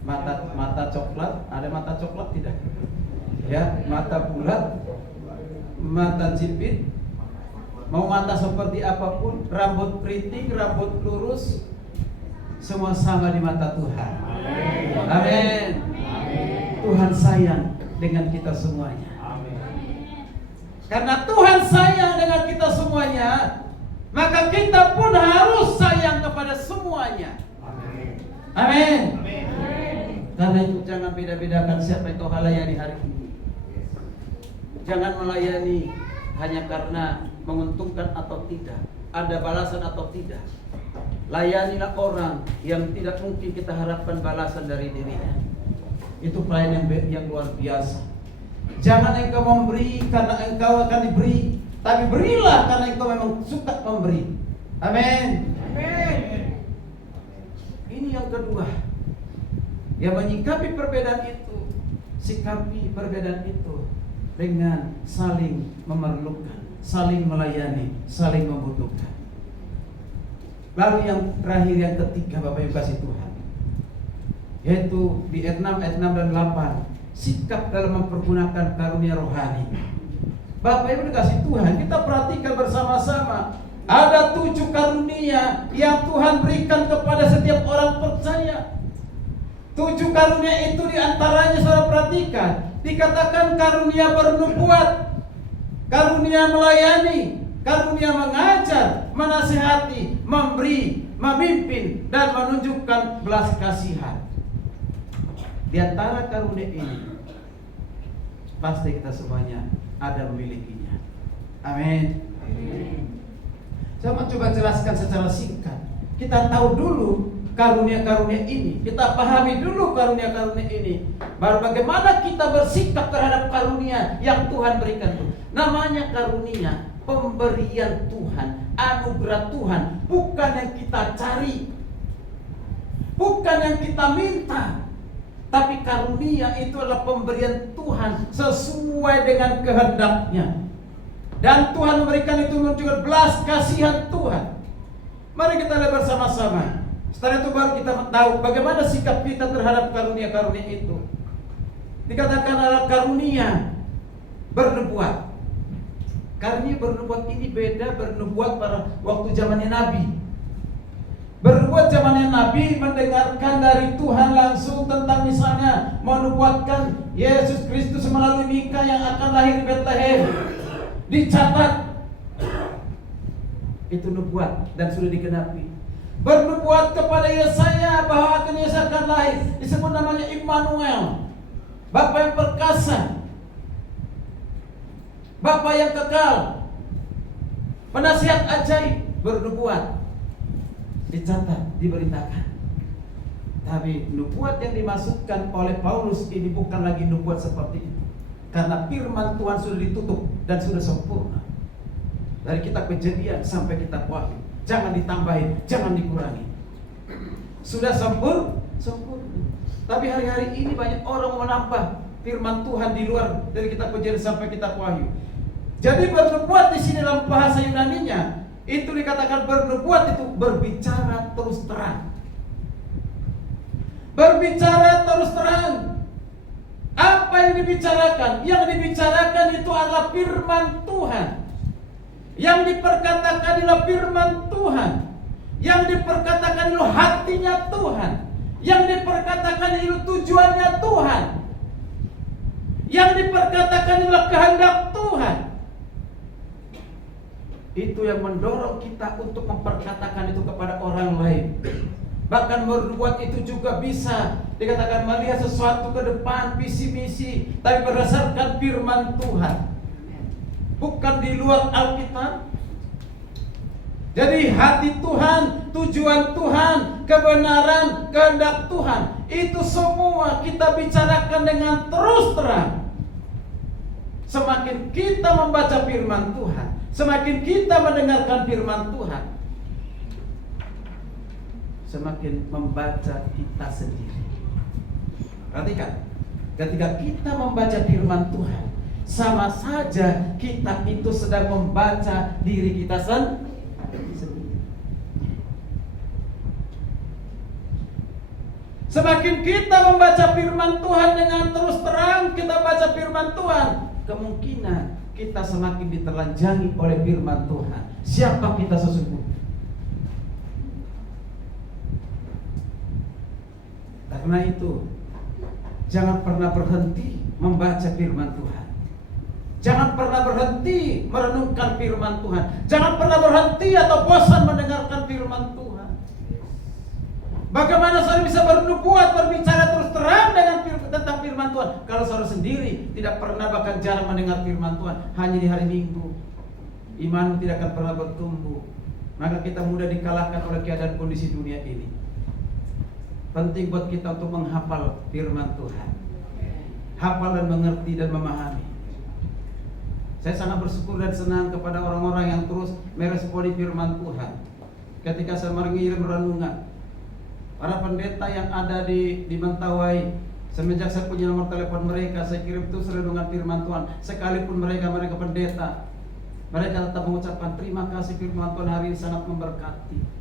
mata coklat, ada mata coklat tidak? Ya, mata bulat, mata jepit, mau mata seperti apapun, rambut keriting, rambut lurus, semua sama di mata Tuhan. Amin. Tuhan sayang dengan kita semuanya. Karena Tuhan sayang dengan kita semuanya, maka kita pun harus sayang kepada semuanya. Amin. Karena itu jangan beda-bedakan siapa yang kau layani hari ini. Jangan melayani hanya karena menguntungkan atau tidak, ada balasan atau tidak. Layanilah orang yang tidak mungkin kita harapkan balasan dari dirinya. Itu pelayanan yang luar biasa. Jangan engkau memberi karena engkau akan diberi, tapi berilah karena engkau memang suka memberi. Amin. Amin. Ini yang kedua. Yang menyikapi perbedaan itu, sikapi perbedaan itu dengan saling memerlukan, saling melayani, saling membutuhkan. Lalu yang terakhir, yang ketiga, Bapak Ibu kasih Tuhan, yaitu di ayat 6 dan 8, sikap dalam mempergunakan karunia rohani. Bapak Ibu dikasih Tuhan, kita perhatikan bersama-sama. Ada 7 karunia yang Tuhan berikan kepada setiap orang percaya. 7 karunia itu diantaranya, saudara perhatikan, dikatakan karunia bernubuat, karunia melayani, karunia mengajar, menasihati, memberi, memimpin, dan menunjukkan belas kasihan. Di antara karunia ini, pasti kita semuanya ada memilikinya. Amin. Saya mau coba jelaskan secara singkat. Kita tahu dulu karunia-karunia ini, kita pahami dulu karunia-karunia ini, baru bagaimana kita bersikap terhadap karunia yang Tuhan berikan itu. Namanya karunia, pemberian Tuhan, anugerah Tuhan, bukan yang kita cari, bukan yang kita minta. Tapi karunia itu adalah pemberian Tuhan sesuai dengan kehendaknya. Dan Tuhan memberikan itu menunjukkan belas kasihan Tuhan. Mari kita lihat bersama-sama. Setelah itu baru kita tahu bagaimana sikap kita terhadap karunia-karunia itu. Dikatakan adalah karunia bernubuat. Karunia bernubuat ini beda bernubuat pada waktu zamannya Nabi. Bernubuat zamannya Nabi, mendengarkan dari Tuhan langsung tentang misalnya menubuatkan Yesus Kristus melalui Mika yang akan lahir di Bethlehem. Dicatat. Itu nubuat dan sudah digenapi. Bernubuat kepada Yesaya bahwa akan Yesaya akan lahir, disebut namanya Immanuel, Bapa yang perkasa, Bapa yang kekal, penasihat ajaib. Bernubuat, dicatat, diberitakan. Tapi nubuat yang dimaksudkan oleh Paulus ini bukan lagi nubuat seperti itu, karena firman Tuhan sudah ditutup dan sudah sempurna. Dari kitab Kejadian sampai kitab Wahyu, jangan ditambahin, jangan dikurangi. Sudah sempurna. Tapi hari-hari ini banyak orang mau menambah firman Tuhan di luar dari kitab Kejadian sampai kitab Wahyu. Jadi bernubuat di sini dalam bahasa Yunaninya itu dikatakan bernubuat itu berbicara terus terang. Berbicara terus terang. Apa yang dibicarakan? Yang dibicarakan itu adalah firman Tuhan. Yang diperkatakan adalah firman Tuhan. Yang diperkatakan itu hatinya Tuhan. Yang diperkatakan itu tujuannya Tuhan. Yang diperkatakan adalah kehendak Tuhan. Itu yang mendorong kita untuk memperkatakan itu kepada orang lain. Bahkan berbuat itu juga bisa dikatakan melihat sesuatu ke depan, visi misi, tapi berdasarkan firman Tuhan, bukan di luar Alkitab. Jadi hati Tuhan, tujuan Tuhan, kebenaran, kehendak Tuhan, itu semua kita bicarakan dengan terus terang. Semakin kita membaca firman Tuhan, semakin kita mendengarkan firman Tuhan, semakin membaca kita sendiri. Perhatikan, ketika kita membaca firman Tuhan, sama saja kita itu sedang membaca diri kita sendiri. Semakin kita membaca firman Tuhan dengan terus terang, kita baca firman Tuhan, kemungkinan kita semakin diterlanjangi oleh firman Tuhan. Siapa kita sesungguhnya? Karena itu, jangan pernah berhenti membaca firman Tuhan. Jangan pernah berhenti merenungkan firman Tuhan. Jangan pernah berhenti atau bosan mendengarkan firman Tuhan. Bagaimana saudara bisa bernubuat, berbicara terus terang tentang firman Tuhan, kalau saudara sendiri tidak pernah bahkan jarang mendengar firman Tuhan, hanya di hari Minggu? Imanmu tidak akan pernah bertumbuh. Maka kita mudah dikalahkan oleh keadaan kondisi dunia ini. Penting buat kita untuk menghafal firman Tuhan, hafal dan mengerti dan memahami. Saya sangat bersyukur dan senang kepada orang-orang yang terus meresponi firman Tuhan. Ketika saya mengirim renungan, para pendeta yang ada di Mentawai, semenjak saya punya nomor telepon mereka, saya kirim terus renungan firman Tuhan. Sekalipun mereka pendeta, mereka tetap mengucapkan terima kasih, firman Tuhan hari ini sangat memberkati.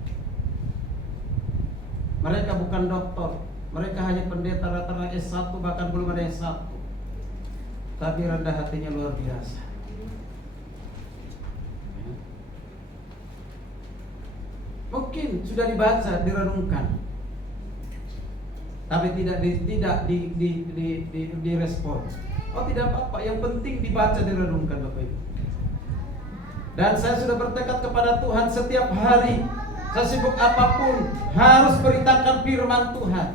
Mereka bukan doktor, mereka hanya pendeta rata-rata S1, bahkan belum ada S1, tapi rendah hatinya luar biasa. Mungkin sudah dibaca, direnungkan, tapi tidak direspon. Oh, tidak apa-apa, yang penting dibaca, direnungkan, Bapak Ibu. Dan saya sudah bertekad kepada Tuhan, setiap hari, sesibuk apapun, harus beritakan firman Tuhan.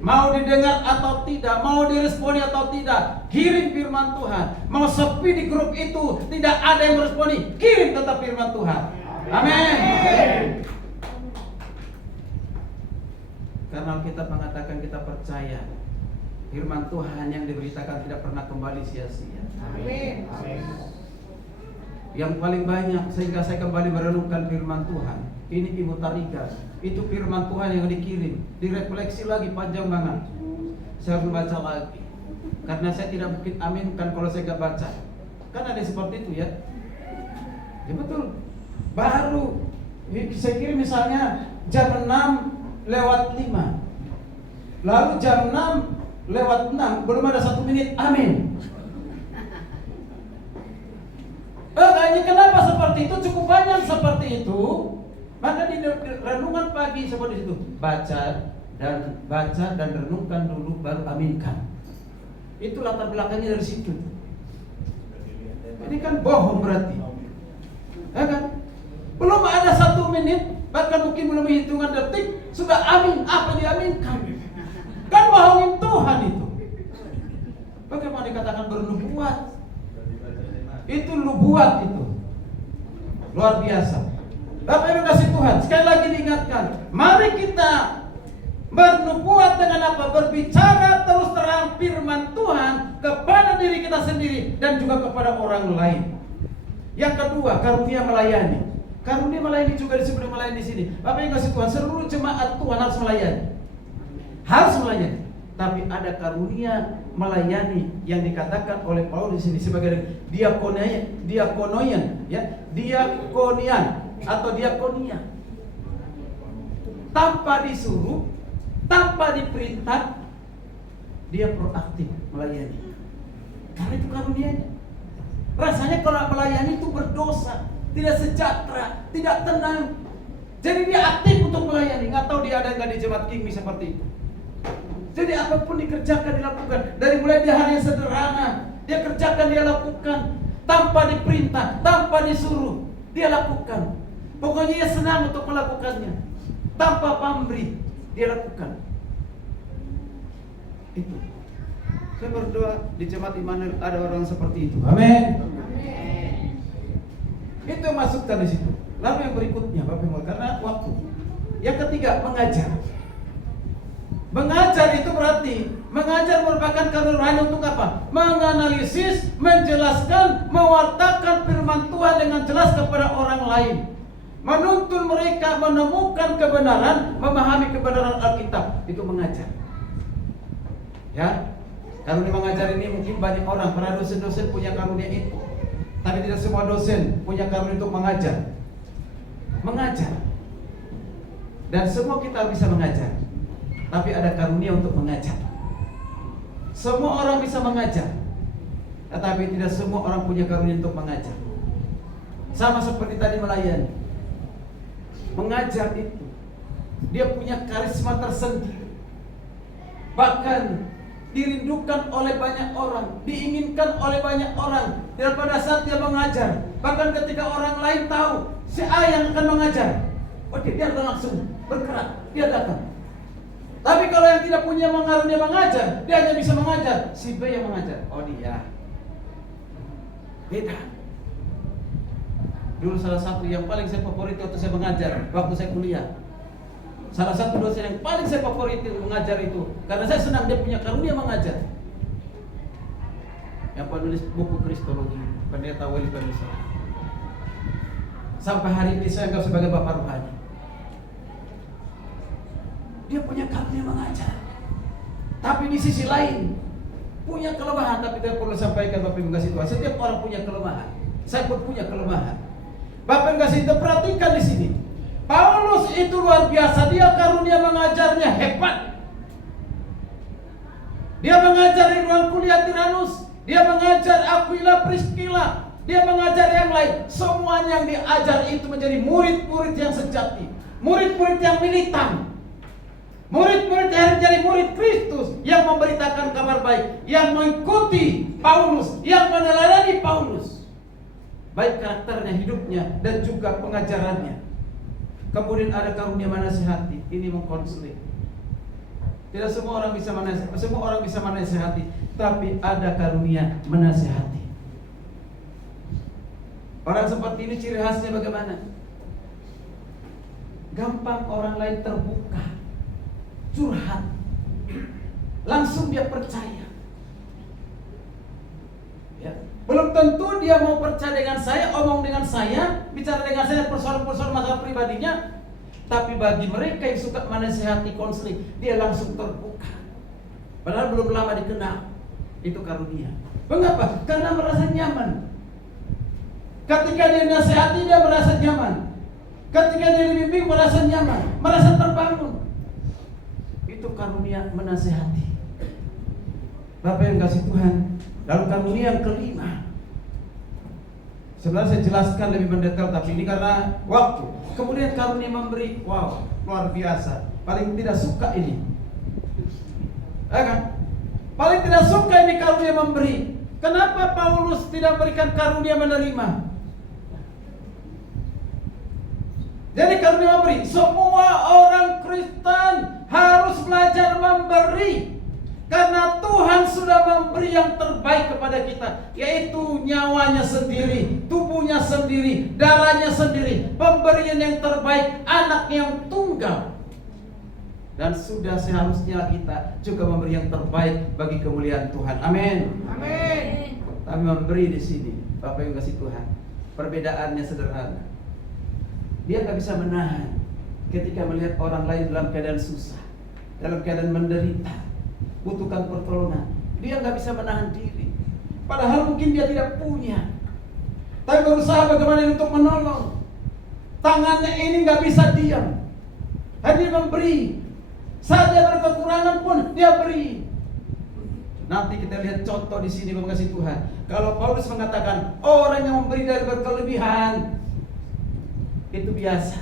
Mau didengar atau tidak, mau diresponi atau tidak, kirim firman Tuhan. Mau sepi di grup itu, tidak ada yang meresponi, kirim tetap firman Tuhan. Amin. Karena kita mengatakan kita percaya firman Tuhan yang diberitakan tidak pernah kembali sia-sia. Amin. Yang paling banyak sehingga saya kembali merenungkan firman Tuhan, ini Ibu Tarika, itu firman Tuhan yang dikirim, direfleksi lagi panjang banget. Saya harus membaca lagi, karena saya tidak mungkin aminkan kalau saya gak baca. Kan ada seperti itu ya. Ya betul. Baru saya kirim misalnya jam 6:05, lalu jam 6:06 belum ada 1 menit, amin. Kayaknya kenapa seperti itu? Cukup banyak seperti itu. Maka di renungan pagi seperti itu, baca dan renungkan dulu baru aminkan. Itu latar belakangnya dari situ. Ini kan bohong berarti. Ya kan? Belum ada 1 menit, bahkan mungkin belum hitungan detik, sudah amin. Apa diaminkan? Kan bohongin Tuhan itu. Bagaimana dikatakan bernubuat? Itu nubuat itu. Luar biasa. Bapak Ibu kasih Tuhan, sekali lagi diingatkan, mari kita bernubuat dengan apa? Berbicara terus terang firman Tuhan kepada diri kita sendiri dan juga kepada orang lain. Yang kedua, karunia melayani. Karunia melayani juga disebut melayani di sini. Bapak Ibu kasih Tuhan, seluruh jemaat Tuhan harus melayani. Harus melayani. Tapi ada karunia melayani yang dikatakan oleh Paulus di sini sebagai diakonian, ya, diakonian atau diakonia. Tanpa disuruh, tanpa diperintah, dia proaktif melayani. Karena itu karunianya. Rasanya kalau melayani itu berdosa, tidak sejahtera, tidak tenang. Jadi dia aktif untuk melayani. Nggak tahu dia ada nggak di jemaat Kingmi seperti itu. Jadi apapun dikerjakan, dilakukan. Dari mulai dia hal yang sederhana, dia kerjakan, dia lakukan. Tanpa diperintah, tanpa disuruh, dia lakukan. Pokoknya dia senang untuk melakukannya. Tanpa pamrih, dia lakukan. Itu. Saya berdoa di jemaat Immanuel ada orang seperti itu. Amin. Itu masukkan di situ. Lalu yang berikutnya, Bapak Ibu, karena waktu. Yang ketiga, mengajar. Mengajar itu berarti mengajar merupakan karunia untuk apa? Menganalisis, menjelaskan, mewartakan firman Tuhan dengan jelas kepada orang lain. Menuntun mereka menemukan kebenaran, memahami kebenaran Alkitab. Itu mengajar. Ya, karunia mengajar ini mungkin banyak orang, para dosen-dosen punya karunia itu. Tapi tidak semua dosen punya karunia untuk mengajar. Mengajar. Dan semua kita bisa mengajar. Tapi ada karunia untuk mengajar. Semua orang bisa mengajar, tetapi tidak semua orang punya karunia untuk mengajar. Sama seperti tadi melayani. Mengajar itu dia punya karisma tersendiri. Bahkan dirindukan oleh banyak orang, diinginkan oleh banyak orang. Dan pada saat dia mengajar, bahkan ketika orang lain tahu si A yang akan mengajar, dia akan langsung bergerak, dia datang. Tapi kalau yang tidak punya karunia mengajar, dia hanya bisa mengajar, si B yang mengajar. Oh dia beda. Dulu salah satu yang paling saya favorit waktu saya mengajar, waktu saya kuliah, salah satu dosen yang paling saya favorit mengajar itu, karena saya senang dia punya karunia mengajar. Yang penulis buku Kristologi, Pendeta Weli Perisa. Sampai hari ini saya anggap sebagai bapak rohani. Dia punya karunia mengajar. Tapi di sisi lain punya kelemahan, tapi tidak perlu sampaikan Bapak Ibu kasih Tuhan. Setiap orang punya kelemahan. Saya pun punya kelemahan. Bapak Ibu kasih Tuhan, perhatikan di sini. Paulus itu luar biasa, dia karunia mengajarnya hebat. Dia mengajar di ruang kuliah Tiranus, dia mengajar Aquila, Priscilla, dia mengajar yang lain. Semuanya yang diajar itu menjadi murid-murid yang sejati, murid-murid yang militan. Murid-murid yang menjadi murid Kristus, yang memberitakan kabar baik, yang mengikuti Paulus, yang meneladani Paulus, baik karakternya, hidupnya, dan juga pengajarannya. Kemudian ada karunia menasihati, ini mengkonseling. Tidak semua orang bisa menasihati, semua orang bisa menasihati, tapi ada karunia menasihati. Orang seperti ini ciri khasnya bagaimana? Gampang orang lain terbuka, curhat, langsung dia percaya. Ya. Belum tentu dia mau percaya dengan saya, omong dengan saya, bicara dengan saya persoalan-persoalan masalah pribadinya. Tapi bagi mereka yang suka menasihati konseling, dia langsung terbuka. Padahal belum lama dikenal. Itu karunia. Mengapa? Karena merasa nyaman. Ketika dia nasihati, dia merasa nyaman. Ketika dia dibimbing, merasa nyaman, merasa terbangun. Itu karunia menasihati. Bapak yang kasih Tuhan. Lalu karunia yang kelima, Sebenarnya saya jelaskan lebih mendetail, tapi ini karena waktu. Kemudian karunia memberi, wow, luar biasa. Paling tidak suka ini, kan? Paling tidak suka ini karunia memberi. Kenapa Paulus tidak berikan karunia menerima? Jadi karunia memberi, semua orang Kristen harus belajar memberi. Karena Tuhan sudah memberi yang terbaik kepada kita, yaitu nyawanya sendiri, tubuhnya sendiri, darahnya sendiri, pemberian yang terbaik, anak yang tunggal. Dan sudah seharusnya kita juga memberi yang terbaik bagi kemuliaan Tuhan. Amin. Amin. Kami memberi di sini, Bapak yang kasih Tuhan. Perbedaannya sederhana. Dia nggak bisa menahan ketika melihat orang lain dalam keadaan susah, dalam keadaan menderita, butuhkan pertolongan. Dia nggak bisa menahan diri. Padahal mungkin dia tidak punya, tapi berusaha bagaimana untuk menolong. Tangannya ini nggak bisa diam. Dia memberi. Saat dia berkekurangan pun dia beri. Nanti kita lihat contoh di sini, Bapak kasih Tuhan. Kalau Paulus mengatakan orang yang memberi dari berkelebihan itu biasa.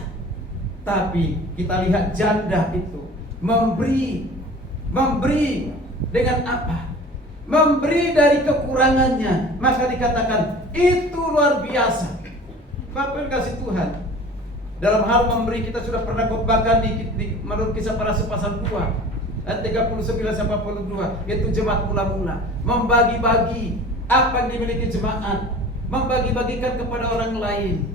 Tapi kita lihat janda itu memberi dengan apa? Memberi dari kekurangannya. Maka dikatakan itu luar biasa. Bapak kasih Tuhan. Dalam hal memberi kita sudah pernah khotbahkan di menurut Kisah Para Rasul pasal 2 ayat 39-42, yaitu jemaat mula-mula membagi-bagi apa yang dimiliki jemaat, membagi-bagikan kepada orang lain.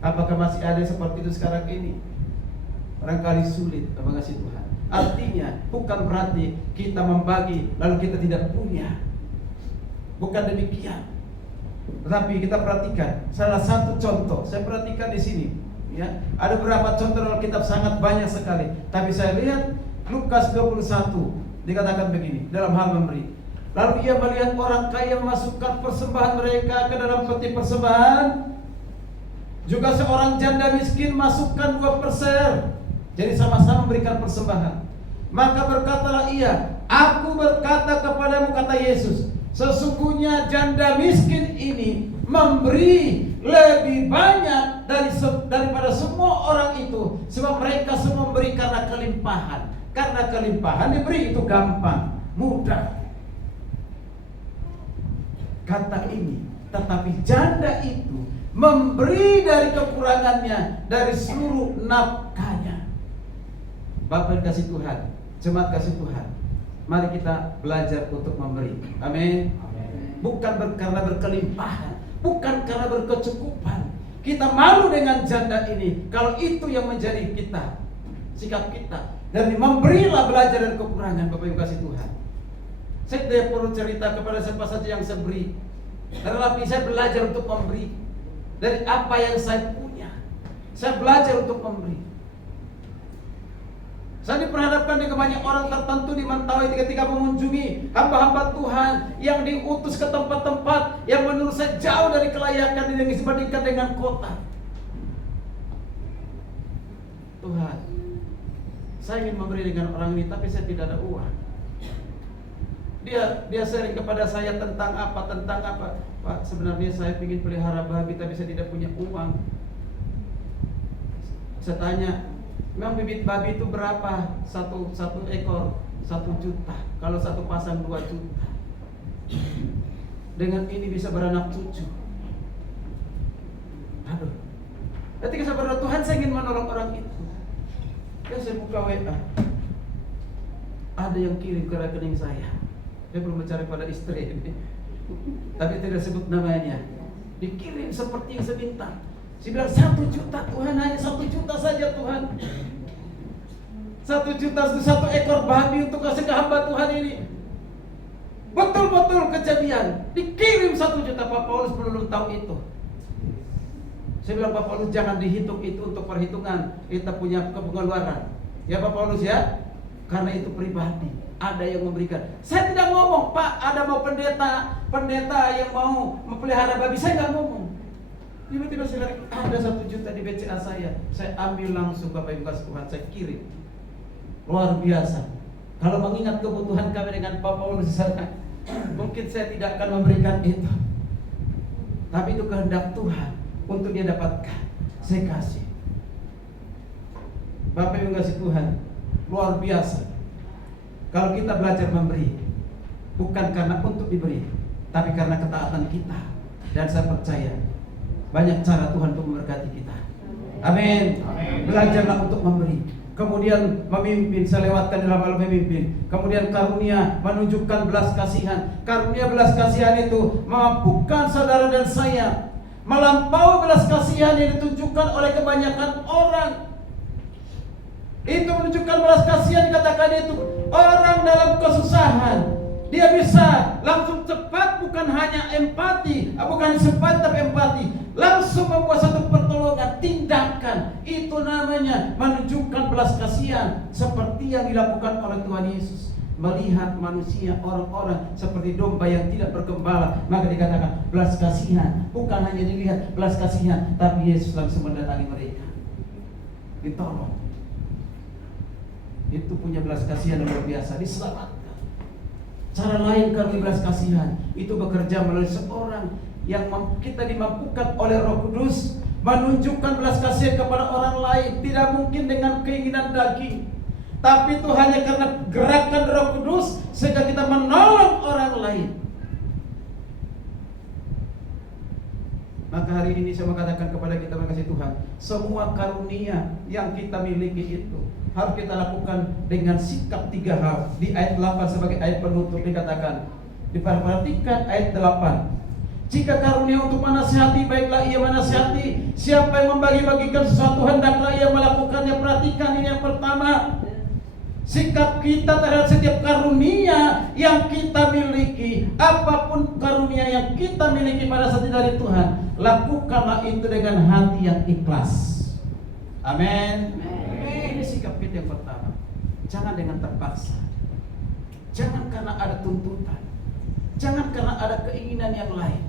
Apakah masih ada seperti itu sekarang ini? Barangkali sulit, Bapak kasih Tuhan. Artinya bukan berarti kita membagi lalu kita tidak punya. Bukan demikian. Tetapi kita perhatikan salah satu contoh. Saya perhatikan di sini, ya. Ada beberapa contoh dalam kitab sangat banyak sekali. Tapi saya lihat Lukas 21 dikatakan begini dalam hal memberi. Lalu ia melihat orang kaya memasukkan persembahan mereka ke dalam peti persembahan. Juga seorang janda miskin masukkan 2 perser. Jadi sama-sama memberikan persembahan. Maka berkatalah ia, aku berkata kepadamu, kata Yesus, sesungguhnya janda miskin ini memberi lebih banyak daripada semua orang itu. Sebab mereka semua memberi karena kelimpahan. Karena kelimpahan diberi itu gampang, mudah. Kata ini, tetapi janda itu memberi dari kekurangannya, dari seluruh nafkahnya. Bapak kasih Tuhan, jemaat kasih Tuhan, mari kita belajar untuk memberi. Amin. Bukan karena berkelimpahan, bukan karena berkecukupan. Kita malu dengan janda ini kalau itu yang menjadi kita, sikap kita. Dan memberilah, belajar dari kekurangan. Bapak Ibu kasih Tuhan, saya tidak perlu cerita kepada siapa saja yang saya beri, tetapi saya belajar untuk memberi dari apa yang saya punya. Saya belajar untuk memberi. Saya diperhadapkan dengan banyak orang tertentu di Mentawai ketika mengunjungi hamba-hamba Tuhan yang diutus ke tempat-tempat yang menurut saya jauh dari kelayakan yang dibandingkan dengan kota. Tuhan, saya ingin memberi dengan orang ini, tapi saya tidak ada uang. Dia sharing kepada saya tentang apa. Pak, sebenarnya saya ingin pelihara babi, tapi saya tidak punya uang. Saya tanya, memang bibit babi itu berapa? Satu ekor 1 juta. Kalau satu pasang 2 juta. Dengan ini bisa beranak cucu. Aduh. Ketika saya berdoa, Tuhan, saya ingin menolong orang itu. Ya, saya buka WA. Ada yang kirim ke rekening saya. Saya belum mencari pada istri ini, tapi tidak sebut namanya. Dikirim seperti yang saya minta. Saya bilang 1 juta Tuhan, hanya 1 juta saja Tuhan. 1 juta itu 1 ekor babi untuk kasih ke hamba Tuhan ini. Betul-betul kejadian. Dikirim 1 juta. Pak Paulus belum tahu itu. Saya bilang, Pak Paulus, jangan dihitung itu untuk perhitungan. Kita punya pengeluaran. Ya Pak Paulus ya. Karena itu pribadi. Ada yang memberikan. Saya tidak ngomong, Pak, ada mau pendeta yang mau memelihara babi. Saya nggak ngomong. Tiba-tiba saya lihat ada 1 juta di BCA saya. Saya ambil langsung, Bapak Ibu kasih Tuhan, saya kirim. Luar biasa. Kalau mengingat kebutuhan kami dengan Pak Paulus di sana, mungkin saya tidak akan memberikan itu. tapi itu kehendak Tuhan untuk dia dapatkan. Saya kasih. Bapak Ibu kasih Tuhan, luar biasa. Kalau kita belajar memberi, bukan karena untuk diberi, tapi karena ketaatan kita. Dan saya percaya banyak cara Tuhan untuk memberkati kita. Amin. Belajarlah untuk memberi. Kemudian memimpin, saya lewatkan dalam hal memimpin. Kemudian karunia menunjukkan belas kasihan. Karunia belas kasihan itu memampukan saudara dan saya melampaui belas kasihan yang ditunjukkan oleh kebanyakan orang. Itu menunjukkan belas kasihan, dikatakan itu orang dalam kesusahan, dia bisa langsung cepat, bukan hanya empati, bukan cepat tapi empati, langsung membuat satu pertolongan, tindakan. Itu namanya menunjukkan belas kasihan, seperti yang dilakukan oleh Tuhan Yesus. Melihat manusia, orang-orang seperti domba yang tidak bergembala, maka dikatakan belas kasihan. Bukan hanya dilihat belas kasihan, tapi Yesus langsung mendatangi mereka, ditolong. Itu punya belas kasihan yang luar biasa, diselamatkan. Cara lain karunia belas kasihan itu bekerja melalui seorang yang kita dimampukan oleh Roh Kudus menunjukkan belas kasihan kepada orang lain. Tidak mungkin dengan keinginan daging, tapi itu hanya karena gerakan Roh Kudus sehingga kita menolong orang lain. Maka hari ini saya mengatakan kepada kita, mengasih Tuhan, semua karunia yang kita miliki itu harus kita lakukan dengan sikap 3 hal. Di ayat 8 sebagai ayat penutup dikatakan, diperhatikan ayat 8. Jika karunia untuk menasihati, baiklah ia menasihati. Siapa yang membagi-bagikan sesuatu, hendaklah ia melakukannya. Perhatikan ini yang pertama, sikap kita terhadap setiap karunia yang kita miliki. Apapun karunia yang kita miliki pada saat ini dari Tuhan, lakukanlah itu dengan hati yang ikhlas. Amin. Ini sikap kita yang pertama. Jangan dengan terpaksa. Jangan karena ada tuntutan. Jangan karena ada keinginan yang lain.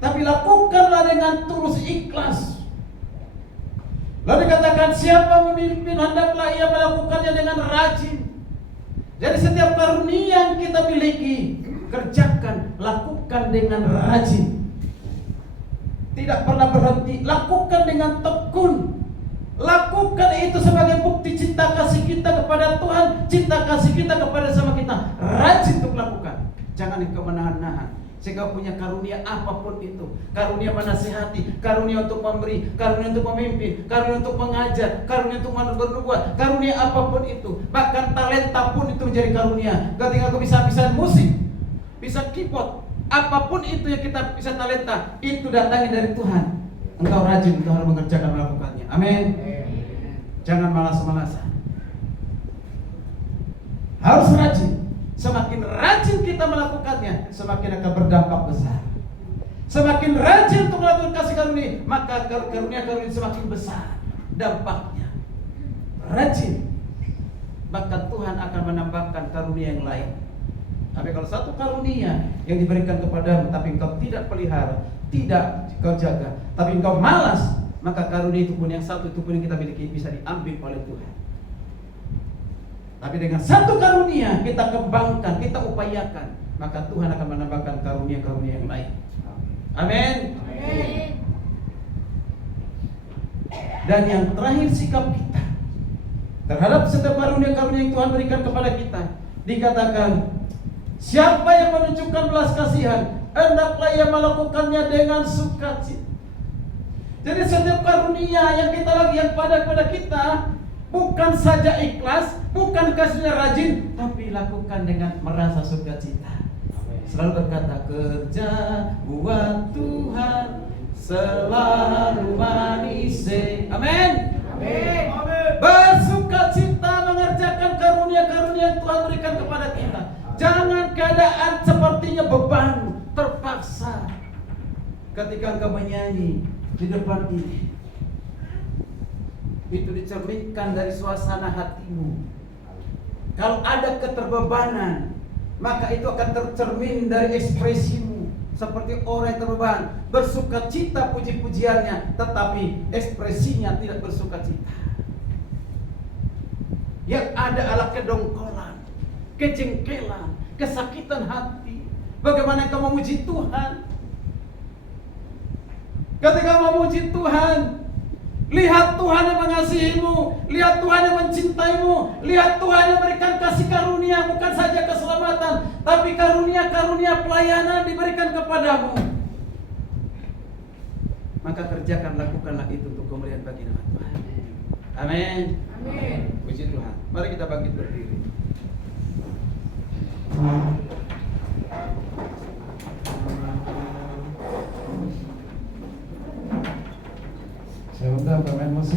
Tapi lakukanlah dengan tulus ikhlas. Lalu dikatakan, siapa memimpin hendaklah ia melakukannya dengan rajin. Jadi setiap karunia yang kita miliki, kerjakan, lakukan dengan rajin. Tidak pernah berhenti, lakukan dengan tekun. Lakukan itu sebagai bukti cinta kasih kita kepada Tuhan, cinta kasih kita kepada sama kita. Rajin untuk lakukan. Jangan engkau menahan-nahan. Sehingga punya karunia apapun itu, karunia menasihati, karunia untuk memberi, karunia untuk memimpin, karunia untuk mengajar, karunia untuk bernubuat, karunia apapun itu. Bahkan talenta pun itu menjadi karunia. Ketika aku bisa musik, bisa keyboard, apapun itu yang kita bisa talenta, itu datangnya dari Tuhan. Engkau rajin, engkau harus mengerjakan, melakukannya. Amin. Jangan malas-malasan. Harus rajin. Semakin rajin kita melakukannya, semakin akan berdampak besar. Semakin rajin untuk melakukan kasih karunia, maka karunia semakin besar dampaknya. Rajin, maka Tuhan akan menambahkan karunia yang lain. Tapi kalau satu karunia yang diberikan kepadamu, tapi engkau tidak pelihara, tidak kau jaga, tapi engkau malas, maka karunia itu pun, yang satu itu pun yang kita miliki, bisa diambil oleh Tuhan. Tapi dengan satu karunia kita kembangkan, kita upayakan, maka Tuhan akan menambahkan karunia-karunia yang lain. Amin. Dan yang terakhir, sikap kita terhadap setiap karunia-karunia yang Tuhan berikan kepada kita. Dikatakan, siapa yang menunjukkan belas kasihan, hendaklah ia melakukannya dengan sukacita. Jadi setiap karunia yang kita lagi yang pada kita, bukan saja ikhlas, bukan kasihnya rajin, tapi lakukan dengan merasa sukacita. Selalu berkata, kerja buat Tuhan selalu manis. Amin. Amin. Bersukacita mengerjakan karunia-karunia yang Tuhan berikan kepada kita. Jangan keadaan sepertinya beban, terpaksa. Ketika engkau menyanyi di depan ini, itu dicerminkan dari suasana hatimu. Kalau ada keterbebanan, maka itu akan tercermin dari ekspresimu. Seperti orang yang terbeban, bersukacita puji-pujiannya, tetapi ekspresinya tidak bersukacita. Yang ada adalah kedongkolan, kejengkelan, kesakitan hati. Bagaimana engkau memuji Tuhan? Ketika memuji Tuhan, lihat Tuhan yang mengasihimu, lihat Tuhan yang mencintaimu, lihat Tuhan yang memberikan kasih karunia, bukan saja keselamatan, tapi karunia-karunia pelayanan diberikan kepadamu. Maka kerjakan, lakukanlah itu untuk kemuliaan bagi nama Tuhan. Amin. Amin. Puji Tuhan. Mari kita bangkit berdiri. Saya undang pemain musik.